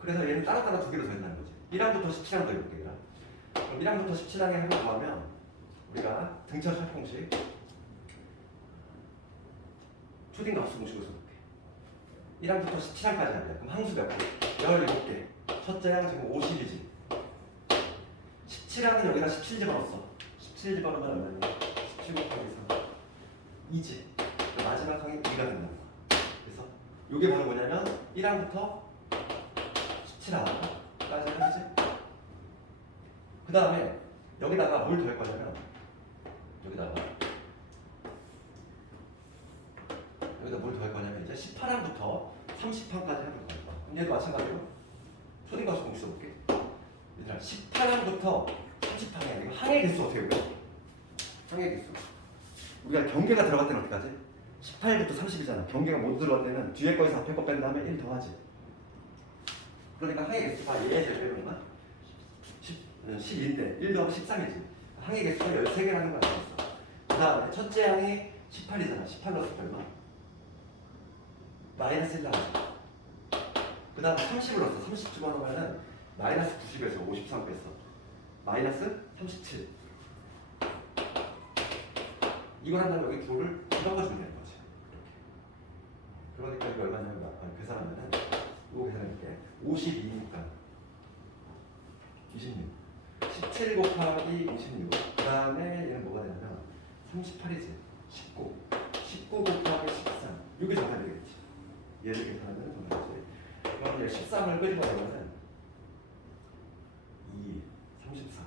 그래서 얘는 따로따로 두 개로 더한다는 거지. 1항부터 17항 더해볼게. 그럼 1항부터 17항에 합을 구하면 우리가 등차 샵 공식 초딩 값수 공식으로 써볼게. 1항부터 17항까지 하자. 그럼 항수 몇 개? 17개. 첫째 항 지금 50이지. 17항은 여기다 17 집어넣었어. 17 집어넣으면 얼마니? 17 곱하기 3 2지. 마지막 항이 2가 된다는 거야. 그래서 이게 바로 뭐냐면 1항부터 17항까지 하지. 그 다음에 여기다가 뭘 더할 거냐면 여기다 뭘 더할 거냐면 이제 18항부터 30항까지 해볼 거야. 그럼 얘도 마찬가지로 초딩값수 공식 써볼게. 얘들아 18항부터 30항이야. 이거 항의 개수 어떻게 볼까? 항의 개수. 우리가 경계가 들어갈 때는 어떻게 하지? 18부터 30이잖아. 경계가 못 들어갈 때는 뒤에 거에서 앞에 거 뺀 다음에 1 더하지. 그러니까 항의 개수가 얘의 제일 빼는 12인데 1 더하면 13이지. 항의 개수가 13개라는 걸 알고 있어. 그 다음에 첫째 항이 18이잖아. 18 넣었을 때 얼마? 마이너스 1 나오지. 그 다음에 30을 넣었어. 30 집어넣으면은 마이너스 90에서 53 뺐어. 마이너스 37. 이걸 한다면 여기 둘을 섞어주면 되는 거지. 이렇게. 그러니까 이거 얼마냐면 계산하면은 이거 계산해볼게. 52니까 26. 17 곱하기 26. 그 다음에 얘는 뭐가 되냐면 38이지. 19. 19 곱하기 13. 이게 정답이 되겠지. 얘를 계산하면 정답이지. 그럼 이제 13을 끄집어내면은 2, 34,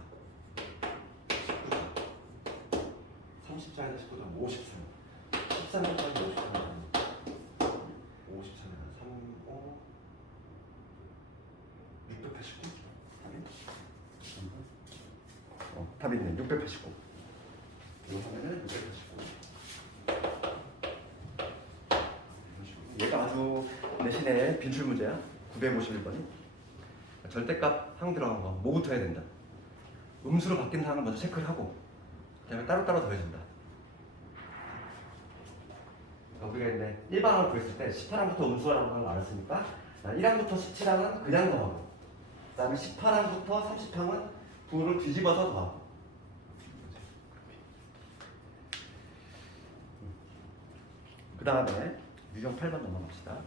19, 34에서 19점 53. 13 곱하기 53은 53은 35, 689. 답이 있네. 689. 이거 하면은 689. 얘가 아주 내신의 빈출 문제야. 951번이. 절대값 항 들어간 거 뭐부터 해야 된다. 음수로 바뀐 항을 먼저 체크를 하고 그다음에 따로따로 더해준다. 우리가 이제 1반항을 구했을 때 18항부터 음수라는 걸 알았으니까 1항부터 17항은 그냥 더하고 그 다음에 18항부터 30항은 부호를 뒤집어서 더하고 그 다음에 유형 8번 넘어갑시다.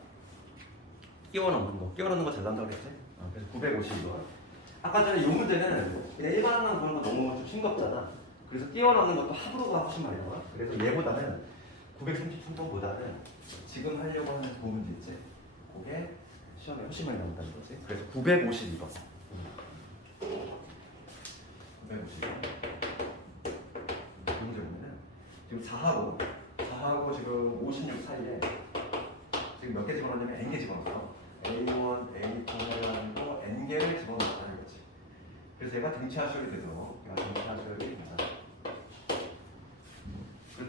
끼워 넣는 거 잘 난다고 그랬지? 그래서 952번. 아까 전에 이 문제는 그냥 일반항만 보는 거 너무 좀 싱겁잖아. 그래서 끼워 넣는 것도 합으로가 훨씬 많이 나와. 그래서 얘보다는 933번보다는 지금 하려고 하는 그 문제 있지? 그게 시험에 훨씬 많이 나온다는 거지. 그래서 952번. 952번. 이 문제 보면은 지금 4하고 지금 56 사이에 지금 몇 개 집어넣냐면 n개 집어넣었어. A1, A2, A2, n개를 집어넣었다는 거지. 그래서 얘가 등차수열이 돼서 얘가 등차수열이 된다.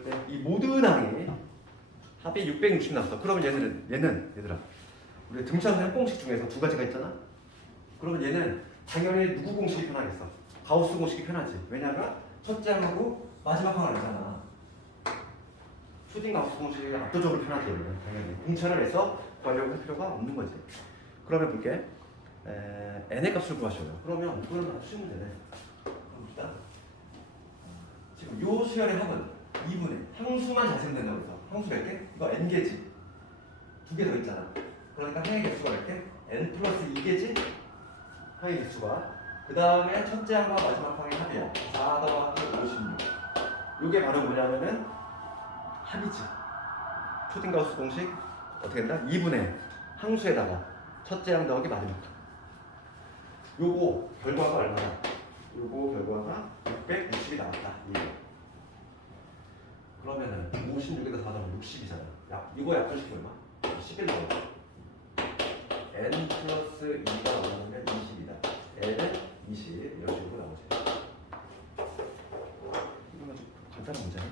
그럴 때 이 모든 항이 합이 660 나왔어. 그러면 얘는 얘들아 우리 등차수열 공식 중에서 두 가지가 있잖아. 그러면 얘는 당연히 누구 공식이 편하겠어? 가우스 공식이 편하지. 왜냐면 첫째 항하고 마지막 항을 알잖아. 슈딩 가우스 공식이 압도적으로 편하지. 얘는 당연히 공차를 해서 구하려고 할 필요가 없는 거지. 그러면 볼게. n의 값을 구하셔요. 그러면 이거는 아주 쉬운 문제네. 그럼 일단 지금 요 수열의 합은 2분의 항수만 잘 쓰면 된다고 했어. 항수가 이렇게 이거 n개지. 두 개 더 있잖아. 그러니까 항의 개수가 이렇게 n 플러스 2개지. 항의 개수가 그 다음에 첫째 항과 마지막 항의 합이야. 4 더하기 56. 이게 바로 뭐냐면은 합이지. 슈딩가우스 공식 어떻게 된다? 2분의 항수에다가 첫째 항 더하기 마지막 항. 요거 결과가 얼마나? 요거 결과가 660이 나왔다. 이게. 그러면은 56에다 4 더하면 60이잖아. 야, 이거 약분시키 얼마? 11 나오죠. n 플러스 2가 나오면 20이다. n은 20 이런 식으로 나오죠. 이건 아주 간단한 문제네.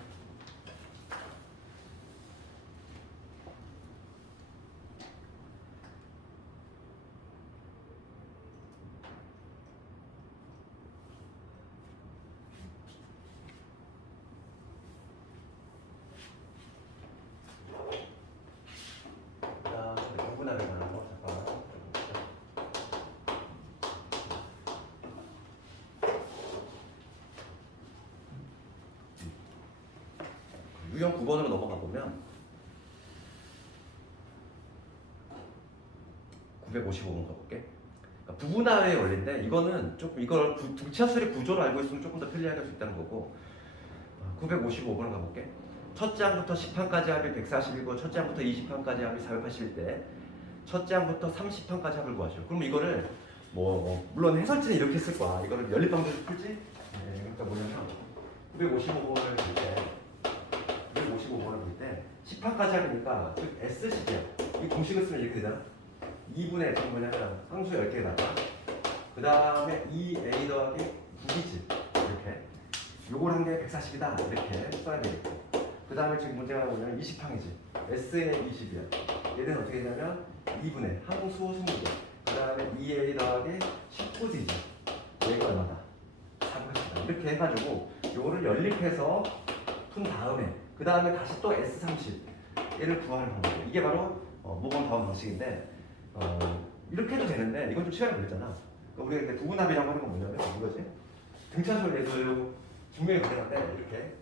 구분하게 하는 거 잠깐. 유형 9번으로 넘어가 보면 955번 가볼게. 그러니까 부분화의 원리인데 이거는 조금 이걸 등차수의 구조를 알고 있으면 조금 더 편리하게 할 수 있다는 거고. 955번 가볼게. 첫째 항부터 10항까지 합이 140이고 첫째 항부터 20항까지 합이 480일 때 첫째 항부터 30항까지 합을 구하죠. 그럼 이거를 물론 해설지는 이렇게 쓸 거야. 이거를 연립방정을 풀지? 네, 그러니까 뭐냐면 955번을 볼 때 955번을 볼 때 10항까지 합이니까 S식이야. 이 공식을 쓰면 이렇게 되잖아. 2분의 전 뭐냐면 상수 10개에다가 그 다음에 2a 더하기 9이지. 이렇게 요걸 한 게 140이다. 이렇게 써야 되겠고 그 다음에 지금 문제가 뭐냐면 20항이지. S의 20이야. 얘는 어떻게 되냐면 2분의 항수 20개 그 다음에 2a 더하기 19z지. 얘가 얼마다? 380이다. 이렇게 해가지고 요거를 연립해서 푼 다음에 그 다음에 다시 또 S30 얘를 구하는 방법이에요. 이게 바로 모범 다음 방식인데 이렇게 해도 되는데 이건 좀 시간이 걸리잖아. 그러니까 우리가 이렇게 부분합이라고 하는 건 뭐냐면 이거지. 등차수를 내도 분명히 가능한데 이렇게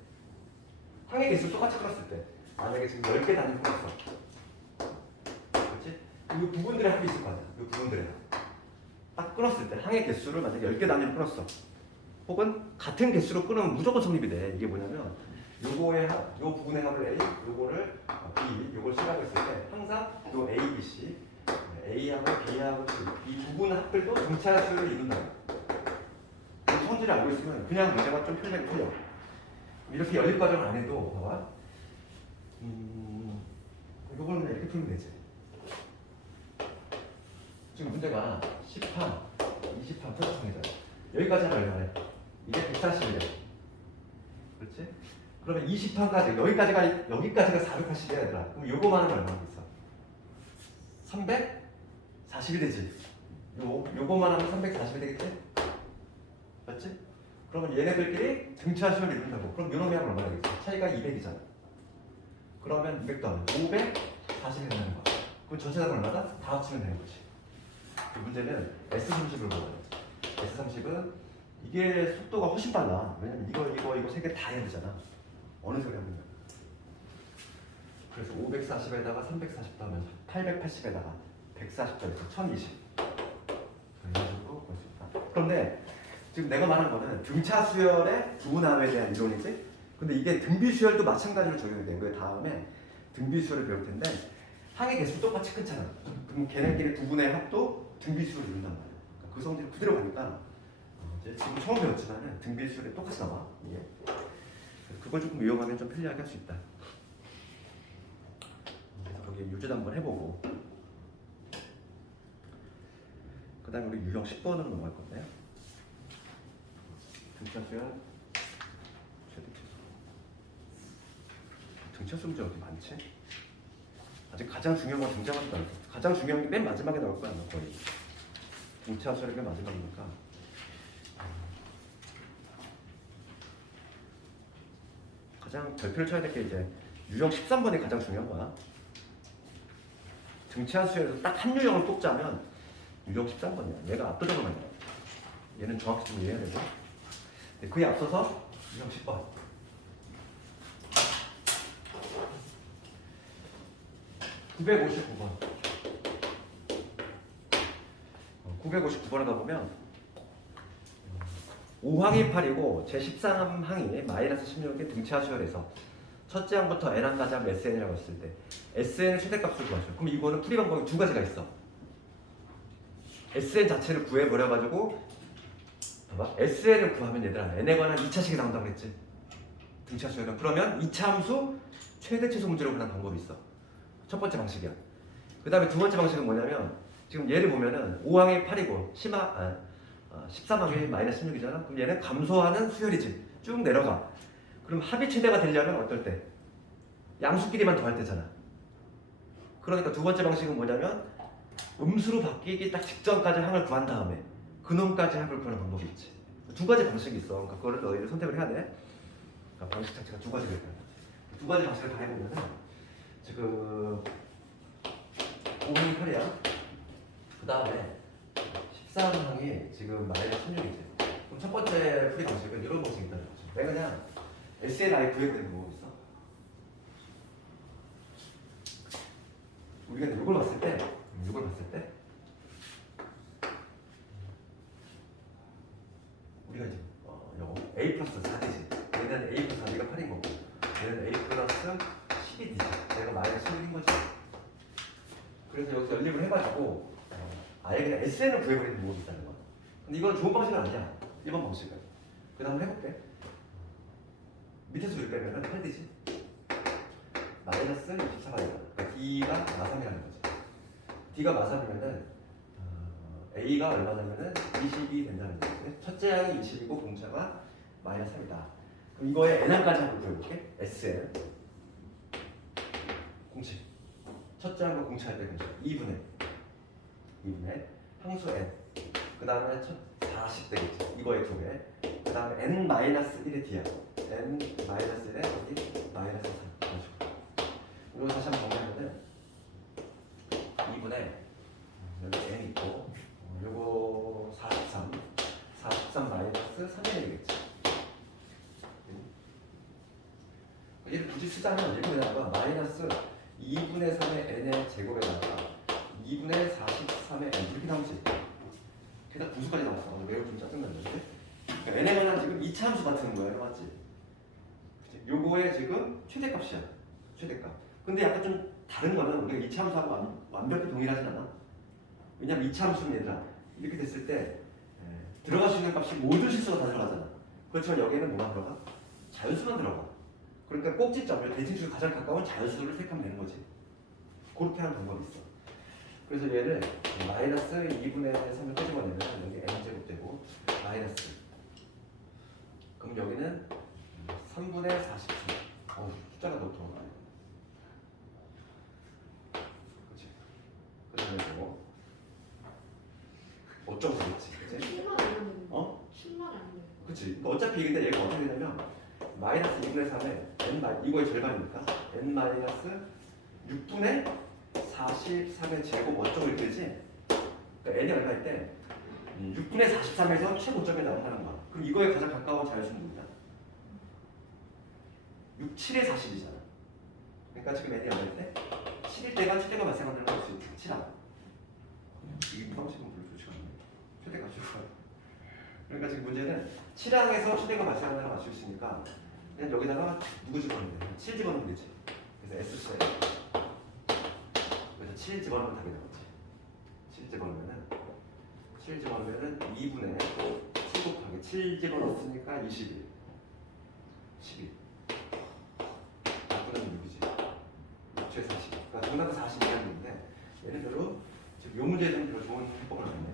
항의 개수 똑같이 풀었을 때 만약에 지금 10개 단위 풀었어. 그렇지? 이 부분들의 합이 있을 거 아니야. 이 부분들의 합. 딱 끊었을 때 항의 개수를 만약에 10개 단위로 끊었어. 혹은 같은 개수로 끊으면 무조건 성립이 돼. 이게 뭐냐면 요거의 합, 요 부분의 합을 A, 요거를 B, 요걸 C라고 했을 때 항상 요 A, B, C, A하고 B하고 C 이 부분 합들도 등차수를 이룬다. 이 성질을 알고 있으면 그냥 문제가 좀 편하게 풀려. 이렇게 연립 과정을 안 해도 봐봐. 요거는 그냥 이렇게 풀면 되지. 지금 문제가 10항, 20항, 초록항이잖아. 여기까지는 얼마래? 이게 140이래. 그렇지? 그러면 20항까지 여기까지가 480이야 얘들아. 그럼 요거만은 얼마나 있어? 340이 되지. 요거만 하면 340이 되겠지? 맞지? 그러면 얘네들끼리 등차수를 이룬다고. 그럼 요놈이 하면 얼마나 되겠어? 차이가 200이잖아. 그러면 200도 하면 540이 되는 거야. 그럼 전체가 얼마다? 다 합치면 되는 거지. 그 문제는 S30을 보아야 돼. S30은 이게 속도가 훨씬 빨라. 왜냐면 이거 세 개 다 해야 되잖아. 어느 소리 하면. 그래서 540에다가 340 더하면 880에다가 140 더해서 1020. 이런 식으로 볼 수 있다. 그런데 지금 내가 말한 거는 등차 수열의 부분함에 대한 이론이지. 근데 이게 등비 수열도 마찬가지로 적용이 된 거예요. 다음에 등비 수열을 배울 텐데 항의 개수 똑같이 끊잖아. 그럼 걔네끼리 부분의 합도 등비 수열을 이룬단 말이야. 그러니까 그 성질을 그대로 가니까 이제 지금 처음 배웠지만은 등비 수열이 똑같이 나와. 이게. 그걸 조금 이용하면 좀 편리하게 할 수 있다. 그래서 거기에 유제도 한번 해보고 그 다음에 우리 유형 10번으로 넘어갈 건데요. 등차 수열 최대 최소. 등차수 문제 어디 많지? 아직 가장 중요한 건 등차수도 아니고 가장 중요한 게 맨 마지막에 나올 거야 아마 거의. 등차수를 맨 마지막이니까. 가장 별표를 쳐야 될 게 이제 유형 13번이 가장 중요한 거야. 등차수에서 딱 한 유형을 뽑자면 유형 13번이야. 얘가 압도적으로 많이 나와. 얘는 정확히 좀 이해해야 되고. 그에 앞서서 유형 10번. 959번. 959번에 가보면 5항이 8이고 제13항이 마이너스 16의 등차 수열에서 첫째 항부터 n항까지 하면 SN이라고 했을 때 SN의 최대값을 구하죠. 그럼 이거는 풀이 방법이 두 가지가 있어. SN 자체를 구해버려가지고 봐봐. SN을 구하면 얘들아 n에 관한 2차식이 나온다고 그랬지. 등차 수열은. 그러면 2차 함수 최대 최소 문제로 구하는 방법이 있어. 첫 번째 방식이야. 그 다음에 두 번째 방식은 뭐냐면 지금 얘를 보면은 5항이 8이고 13항이 마이너스 16이잖아. 그럼 얘는 감소하는 수열이지. 쭉 내려가. 그럼 합이 최대가 되려면 어떨 때? 양수끼리만 더할 때잖아. 그러니까 두 번째 방식은 뭐냐면 음수로 바뀌기 딱 직전까지 항을 구한 다음에 그놈까지 합을 구하는 방법이 있지. 두 가지 방식이 있어. 그러니까 그거를 너희들 선택을 해야 돼. 그러니까 방식 자체가 두 가지가 있다. 두 가지 방식을 다 해보면은 지금 5항이 8이야. 그 다음에 13항이 지금 마이너스 16이지. 그럼 첫 번째 풀이 방식은 이런 방식이 있다는 거죠. 내가 그냥 SNI 구해보는 거 있어. 우리가 이걸 봤을 때, 우리가 이제 요거 A 플러스 4D지. 얘는 A 플러스 4D가 8인 거고, 얘는 A 플러스 12D지. 얘가 마이너스 16인 거지. 그래서 여기서 연립을 해가지고 아예 그냥 SN을 구해버리는 방법이 있다는 거야. 근데 이건 좋은 방식은 아니야. 1번 방식은. 그 다음에 해볼게. 밑에서 이렇게 빼면은 8D지. 마이너스 64가 되잖아. 그러니까 D가 마삼이라는 거지. D가 마삼이면은 A가 얼마냐면은 20이 된다는 거지. 첫째 항이 20이고 공차가 마이너스 3이다. 그럼 이거에 n항까지 한번 구해볼게. SN 공식. 첫째 항과 공차할 때 공차 2분의 항수 n. 그 다음에 40 되겠지. 이거에 두 개. 그 다음에 n-1의 d야. n-1의 어디? 마이너스 3. 이거 다시 한번 정리하면은 2분의 여기 n 있고 요거 43 마이너스 3이 되겠지. 얘를 굳이 쓰자면 이렇게 되나봐. 마이너스 2분의 3의 n의 제곱에다가 2분의 43의 n 이렇게 나오지. 게다가 분수까지 나왔어. 매우 좀 짜증났는데. 그러니까 n에 관한 지금 2차 함수 같은 거예요, 맞지? 그치? 요거의 지금 최대값이야. 최대값. 근데 약간 좀 다른 거는 우리가 2차 함수하고 완벽히 동일하진 않아. 왜냐면 2차 함수는 얘들아 이렇게 됐을 때 들어갈 수 있는 값이 모든 실수가 다 들어가잖아. 그렇지만 여기에는 뭐가 들어가? 자연수만 들어가. 그러니까 꼭지점, 대칭수에 가장 가까운 자연수를 택하면 되는 거지. 그렇게 하는 방법이 있어. 그래서 얘를 마이너스 2분의 3을 끄집어내면 여기 n제곱 되고 마이너스. 그럼 여기는 3분의 43. 숫자가 너무 더러워. 그렇지. 그다음에 뭐 어쩌고 되겠지. 그치? 흉만 아니면 흉만 아니면 그치. 그러니까 어차피 근데 얘가 어떻게 되냐면 마이너스 2분의 3에 n 이거의 절반이니까 n 마이너스 6분의 43의 제곱 어쩌고 이렇게 되지? 그러니까 n이 얼마일 때 6분의 43에서 최고점에 나타나는 거야. 그럼 이거에 가장 가까운 자연수는 누구냐? 6, 7의 40이잖아. 그러니까 지금 n이 얼마일 때? 7일 때가 최대가 발생한다는 걸 수 있지. 7하고 이 방식은 별로 좋지 않네. 최대가 좋아. 그러니까 지금 문제는 7항에서 최대가 발생한다는 걸 알 수 있으니까 그냥 여기다가 누구 집어넣으면 돼? 7 집어넣으면 되지. 그래서 S자에 그래서 7 집어넣으면 답이 나오지. 7 집어넣으면은 2분의 7 곱하기 7 집어넣었으니까 21 12 나쁘면 6이지. 6초에 40. 그러니까 정답은 40이라는 건데 얘는 별로 지금 요 문제에서는 별로 좋은 해법은 아니네.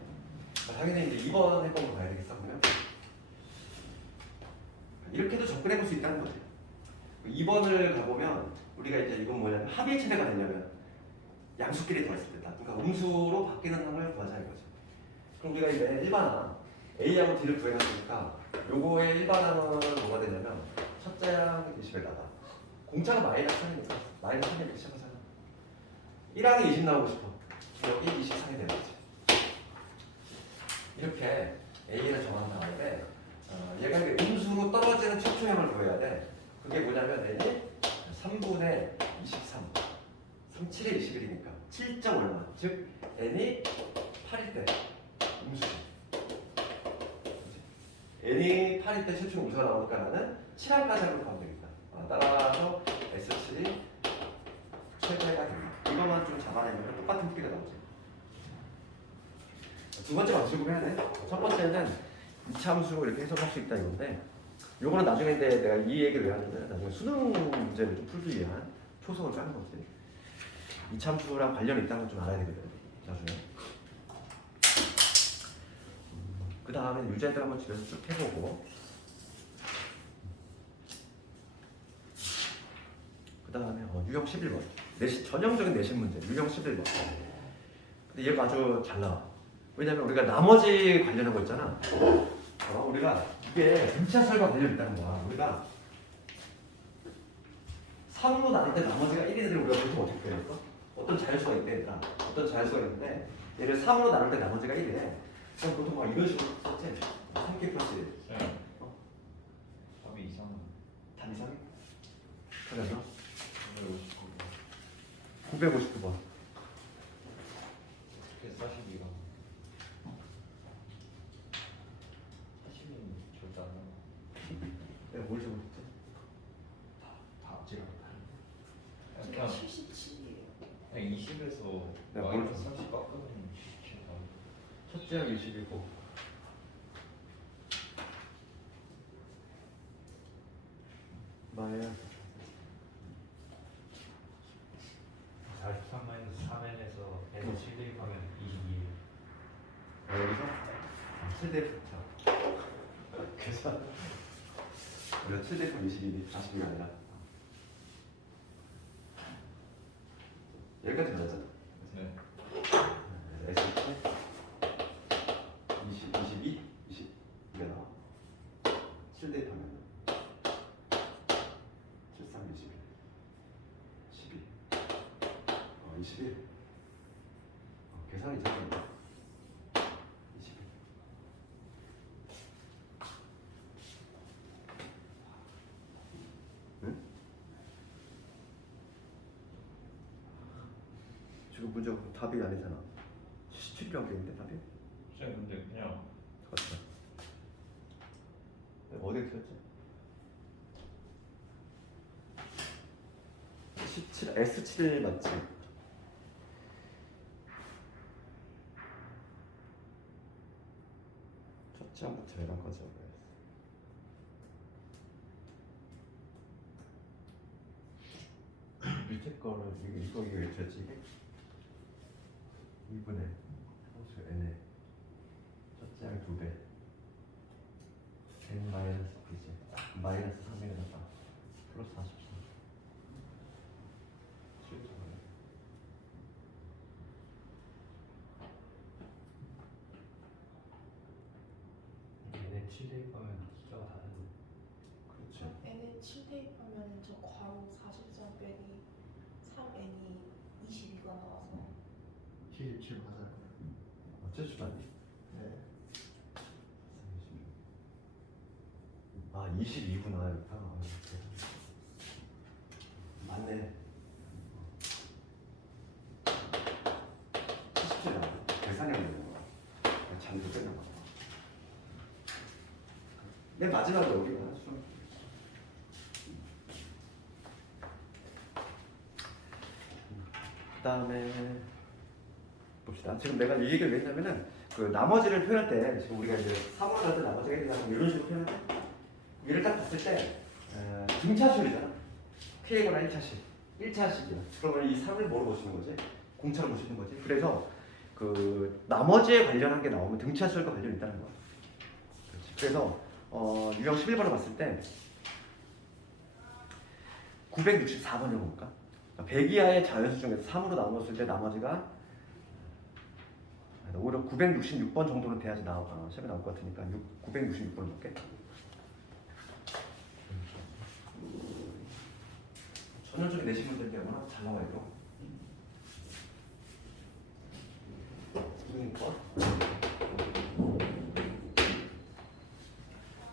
당연히 이제 2번 해법으로 가야 되겠어. 그러면 이렇게도 접근해 볼 수 있다는 거지. 2번을 가보면 우리가 이제 이건 뭐냐면 합의 체대가 되려면 양수끼리 들어있을 때다. 그러니까 음수로 바뀌는 항을 구하자 이거지. 그럼 우리가 이제 일반항 A하고 D를 구해놨으니까 요거의 일반항은 뭐가 되냐면 첫째 항 20에다가 공차가 마이너스 3이니까 마이너스 3 이렇게 시작하잖아. 1항이 20 나오고 싶어. 여기 23이 되는 거지. 이렇게 A를 정한 다음에 얘가 이제 음수로 떨어지는 최초형을 구해야 돼. 그게 뭐냐면 N이 3분의 23 37의 21이니까 7점 얼마? 즉 N이 8일 때 음수지. N이 8일 때 최초 음수가 나오니까 나는 7항까지 하면 가면 되겠다. 따라서 S7이 최대가 됩니다. 이것만 좀 잡아내면 똑같은 풀이가 나오지. 두 번째 방식으로 해야 돼. 첫 번째는 이차함수 이렇게 해석할 수 있다 이건데 요거는 나중에 내가 이 얘기를 왜 하냐면 나중에 수능 문제를 좀 풀기 위한 초성을 까는 거지. 이차함수랑 관련이 있다는 걸 좀 알아야 되거든 나중에. 그 다음에 유제들 한번 집에서 쭉 해보고 그 다음에 유형 11번 전형적인 내신 문제 유형 11번. 근데 얘가 아주 잘 나와. 왜냐면 우리가 나머지 관련한 거 있잖아. 우리가 이게 등차설과 관련이 있다는 거야. 우리가 3으로 나눌 때 나머지가 1이 되는 우리가 보통 어떻게 표현했어? 어떤 자연수가 있대 얘들아. 어떤 자연수가 있는데 얘를 3으로 나눌 때 나머지가 1이래. 그럼 보통 막 이런 식으로 썼지. 3K 플러스 1. 네. 답이 이상은 단 이상이? 그래서 959번. 959번. 그래서 42가 40은 절대 안 나와. 내가 뭘 적었지? 다 앞지라고 다른데. 제가 77이에요. 그냥 20에서 내가 뭘 마이너스 30 깎으면 17 나와. 첫째 항 21고 마이너스 43 마이너스 3n에서 n 7 대입하면 22예요. 여기서 7대 부터 계산 우리가 7대 22니 40이 아니라 여기까지 맞았잖아. 네. S7 20, 22, 20 이게 나와. 7대 하면 73, 21 12 21 계산이 잘안돼. 21 응? 지금 문제 답이 아니잖아. 17이 있는데 답이? 쌤 근데 그냥 맞다. 어디에 틀렸지? 17 S7 맞지? 첫째 항부터 얘랑까지 오래 했어. 밑에 거를 이거 왜 틀렸지 이게? 2분의 호수 n에 첫째 항 2배 n 마이너스 b지 마이너스 3이라다 플러스 44 n에 7 대입하면 숫자가 다른데. 그렇죠. n에 7 대입하면 저 괄호 43 빼기 3n이 22가 나와서 77 맞아요. 어쩔 줄 아니? 네. 아 22구나 이렇게. 맞네. 77이야. 계산이 안 되는 거야. 잠도 빼나 봐. 맨 마지막에 여기가 좀. 그다음에 봅시다. 지금 내가 이 얘기를 왜 했냐면은 그 나머지를 표현할 때 지금 우리가 이제 3으로 할때 나머지가 있냐 이런 식으로 표현할 때 얘를 딱 봤을 때 등차수열이잖아. K거나 1차식, 1차식이야. 그러면 이 3을 뭐로 보시는 거지? 공차로 보시는 거지. 그래서 그 나머지에 관련한 게 나오면 등차수열과 관련이 있다는 거야. 그렇지. 그래서 유형 11번을 봤을 때 964번을 볼까? 100 이하의 자연수 중에서 3으로 나눴을 때 나머지가 오히려 966번 정도는 돼야지 시험에 나올 것 같으니까 966번을 볼게. 전형적인 내신 문제인데 워낙 잘 나와요. 이거.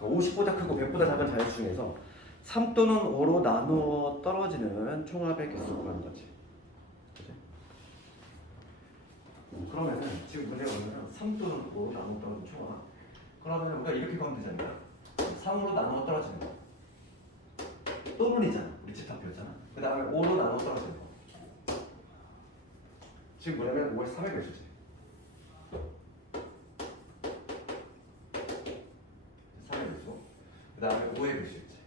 50보다 크고 100보다 작은 자연수 중에서 3 또는 5로 나누어 떨어지는 총합의 개수를 구하는 거지. 그치? 그러면은 지금 문제가 뭐냐면 3 또는 5로 나누어 떨어지는 총합. 그러면 우리가 이렇게 가면 되잖아. 3으로 나누어 떨어지는 거. 또는이잖아. 우리 집합표였잖아. 그 다음에 5로 나누어 떨어지는 거. 지금 뭐냐면 5의 3의 배수지. 3의 배수. 그 다음에 5의 배수였지.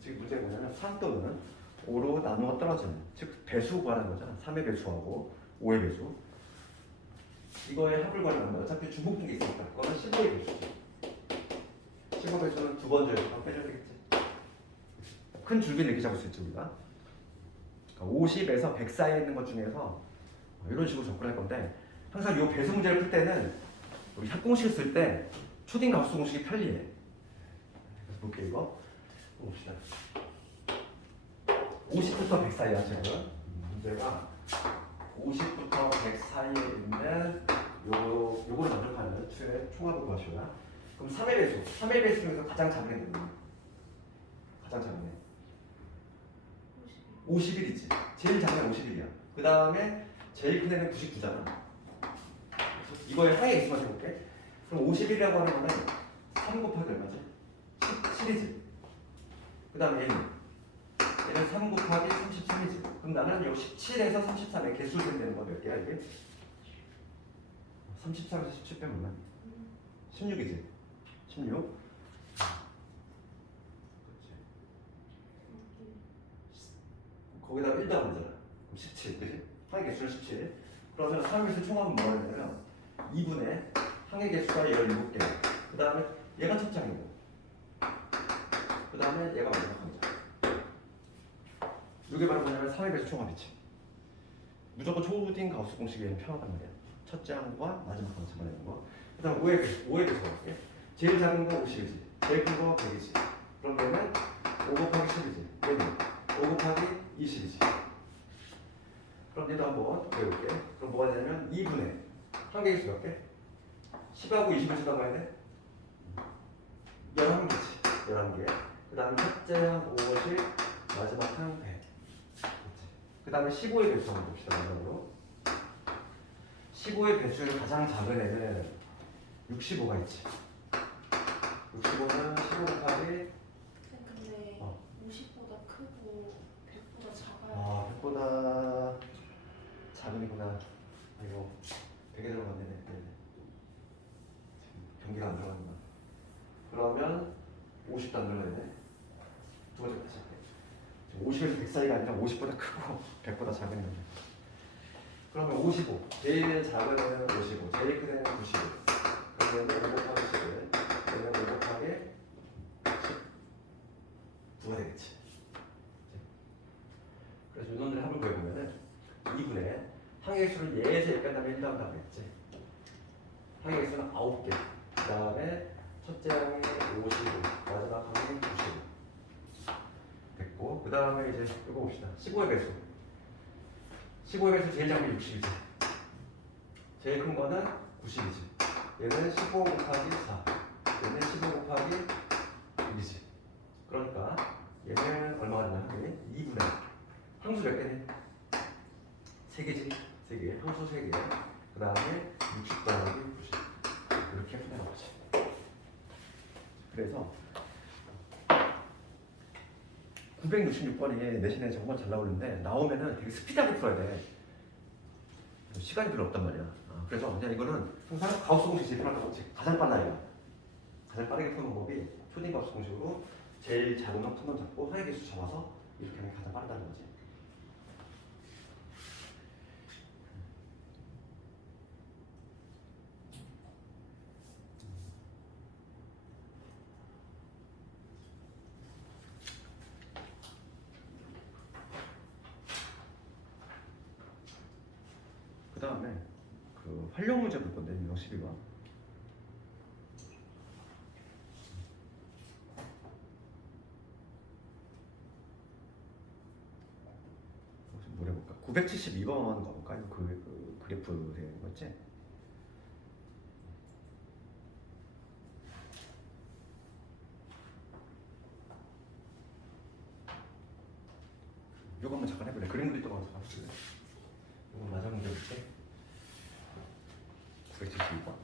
지금 문제가 뭐냐면 3 또는 5로 나누어 떨어지는, 즉 배수 구하는 거잖아. 3의 배수하고 5의 배수. 이거의 합을 구하는 건데 어차피 중복된 게 있으니까 그거는 15의 배수지. 15 배수는 두 번 줘야 빼줘야 되겠지. 큰 줄기를 이렇게 잡을 수 있죠 우리가. 50에서 100 사이에 있는 것 중에서 이런 식으로 접근할 건데 항상 이 배수 문제를 풀 때는 우리 합공식을 쓸 때 초딩 가우스 공식이 편리해. 그래서 볼게요 이거. 봅시다. 50부터 100 사이야 지금. 문제가 50부터 100 사이에 있는 요거를 만족하는 수의 총합을 구하시오라. 그럼 3의 배수. 3의 배수 중에서 가장 작은 애는 가장 작은 애. 51이지. 제일 작은 애 51이야. 그 다음에 제일 큰 애는 99잖아. 이거에 항의 개수만 해볼게. 그럼 51이라고 하는 거는 3 곱하기 얼마지? 17이지. 그 다음에 얘는 3 곱하기 33이지. 그럼 나는 요 17에서 33의 개수를 센다는 거 몇 개야 이게? 33에서 17 빼면 16이지. 16. 거기다가 1 더하면 되잖아. 그럼 17, 그지? 항의 개수는 17. 그러면 항의 개수 총합은 뭐가 되냐면 2분의 항의 개수가 17개. 그 다음에 얘가 첫 장이고, 그 다음에 얘가 마지막 항이죠. 이게 바로 뭐냐면 3의 배수 총합이지. 무조건 초딩 가우스 공식이 편하단 말이야. 첫째 항과 마지막 항 잡아내는 거. 그 다음 5의 배수 할게. 제일 작은 거 50이지. 제일 큰 거 100이지. 그럼 얘는 5 곱하기 10이지. 얘는 5 곱하기 20이지. 그럼 얘도 한번 배울게. 그럼 뭐가 되냐면 2분의 항의 개수 몇 개? 10하고 20을 집어가야 돼? 11개지. 11개. 그 다음에 첫째 항 50, 마지막 항 100. 그 다음에 15의 배수 한번 봅시다. 마지막으로. 15의 배수를 가장 작은 애는 65가 있지. 65는 15 곱하기 근데 50보다 크고 100보다 작아요. 아, 100보다 작은이구나. 아이고, 100에 들어갔네. 경기가 안 들어갔나. 그러면 50도 안 들어가네. 두 번째 다시 할게. 50에서 100 사이가 아니라 50보다 크고 100보다 작은 애는. 그러면 55. 제일 작은 애는 55. 제일 큰 애는 95. 그러면 5 곱하기 11. 얘는 5 곱하기 10. 9가 되겠지. 그래서 요놈들의 합을 구해보면은 2분의 항의 개수를 얘에서 얘 뺀다면 1 나온다고 했지. 항의 개수는 9개. 그 다음에 첫째 항이 55, 마지막 항이 95. 됐고, 그 다음에 이제 이거 봅시다. 15의 배수. 15의 배수 제일 작은 게 60이지. 제일 큰 거는 90이지. 얘는 15 곱하기 4. 얘는 15 곱하기 6이지. 그러니까 얘는 얼마가 되나? 2분의 항수 몇 개니? 3개지. 3개. 항수 3개. 그 다음에 60 더하기 90. 이렇게 풀어는 거지. 그래서 966번이 내신에 정말 잘 나오는데 나오면은 되게 스피드하게 풀어야 돼. 시간이 별로 없단 말이야. 그래서 그냥 이거는 항상 가우스 공식 제일 편한 공식. 가장 빨라요. 가장 빠르게 푸는 방법이 초딩 가우스 공식으로 제일 작은 놈 큰 놈 잡고 항의 개수 잡아서 이렇게 하면 가장 빠르다는 거지. 다음에 그 활용 문제 볼 건데 유형 12번. 뭘 해볼까? 972번 가볼까? 이거 그 그래프 되는 거지? 이거 한번 잠깐 해볼래? 그림 그릴 동안 잠깐 해볼래? 이거 마지막 문제 볼게. 972번.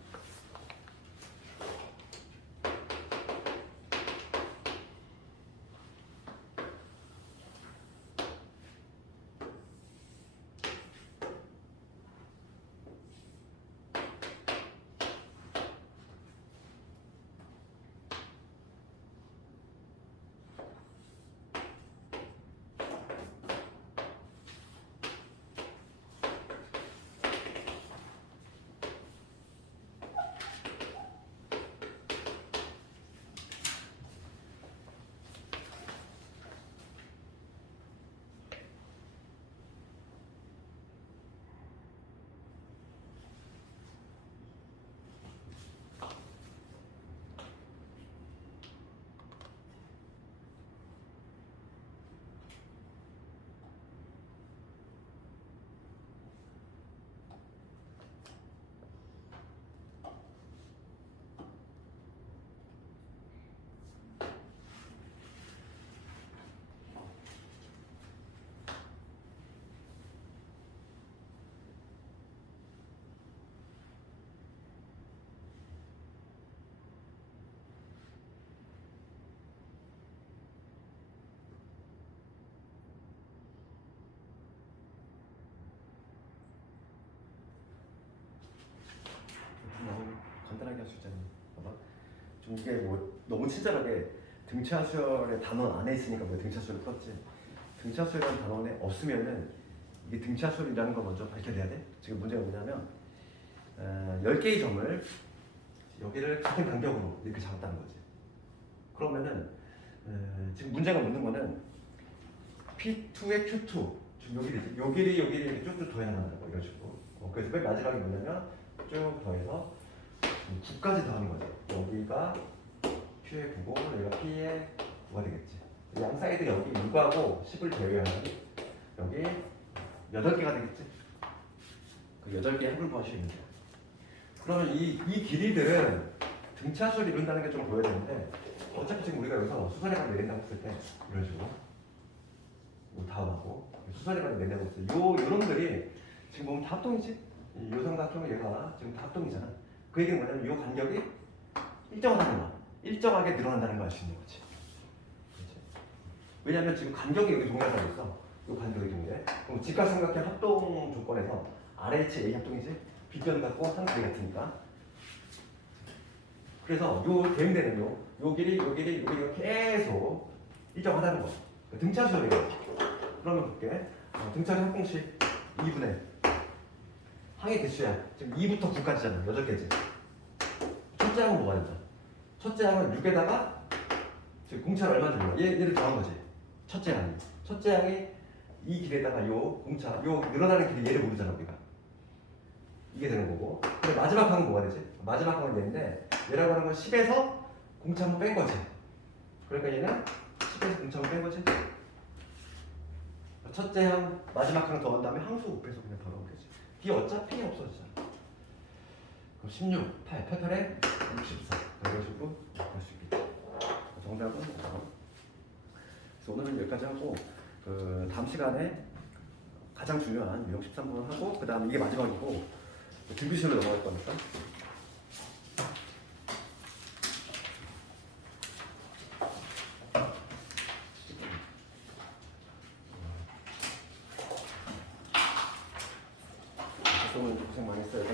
간단하게 할 수 있잖아. 봐봐. 좀 이게 뭐 너무 친절하게 등차수열의 단원 안에 있으니까 뭐 등차수열을 풀었지. 등차수열이라는 단원에 없으면은 이게 등차수열이라는 걸 먼저 밝혀내야 돼. 지금 문제가 뭐냐면 10개의 점을 여기를 같은 간격으로 이렇게 잡았다는 거지. 그러면은 지금 문제가 묻는 거는 P2의 Q2 지금 여기를 이렇게 쭉쭉 더해나가는 거 이런 식으로. 그래서 맨 마지막에 뭐냐면 쭉 더해서 9까지 더하는 거죠. 여기가 Q의 9고 여기가 P의 9가 되겠지. 양 사이드 여기 6하고 10을 제외하면 여기 8개가 되겠지. 그 8개의 합을 구하시면 돼요. 그러면 이 길이들은 등차수를 이룬다는 게 좀 보여야 되는데 어차피 지금 우리가 여기서 수선해가지고 내린다고 했을 때 이런 식으로 뭐 다음하고 수선해가지고 내린다고 했을 때 요놈들이 지금 보면 다 합동이지? 이 요삼각형 얘가 지금 다 합동이잖아. 그 얘기는 뭐냐면 이 간격이 일정하다는 거야. 일정하게 늘어난다는 걸 알 수 있는 거지. 그렇지? 왜냐면 지금 간격이 여기 동일하다고 했어. 이 간격이 동일해. 그럼 직각삼각형 합동 조건에서 RHA 합동이지? 빗변 같고 한 길이 같으니까. 그래서 요 대응되는 요 길이가 계속 일정하다는 거야. 등차수열이야. 그러면 볼게. 등차수 합공식 2분의 항의 개수야. 지금 2부터 9까지잖아. 8개지. 첫째 항은 뭐가 된다? 첫째 항은 6에다가 지금 공차를 얼마 주는 거야? 얘를 더한 거지. 첫째 항이. 첫째 항이 이 길에다가 요 공차, 요 늘어나는 길이 얘를 모르잖아, 우리가. 이게 되는 거고. 근데 마지막 항은 뭐가 되지? 마지막 항은 얘인데 얘라고 하는 건 10에서 공차 한번 뺀 거지. 그러니까 얘는 10에서 공차 한번 뺀 거지. 첫째 항, 마지막 항 더한 다음에 항수 곱해서 그냥 더하면 되지. D 어차피 없어지잖아. 그럼 16, 8, 8에 64. 이런 식으로 할 수 있겠죠. 정답은 그래서 오늘은 여기까지 하고 다음 시간에 가장 중요한 유형 13번 하고 그 다음에 이게 마지막이고 등비시험에 넘어갈 거니까. 오늘 고생 많이 했어요.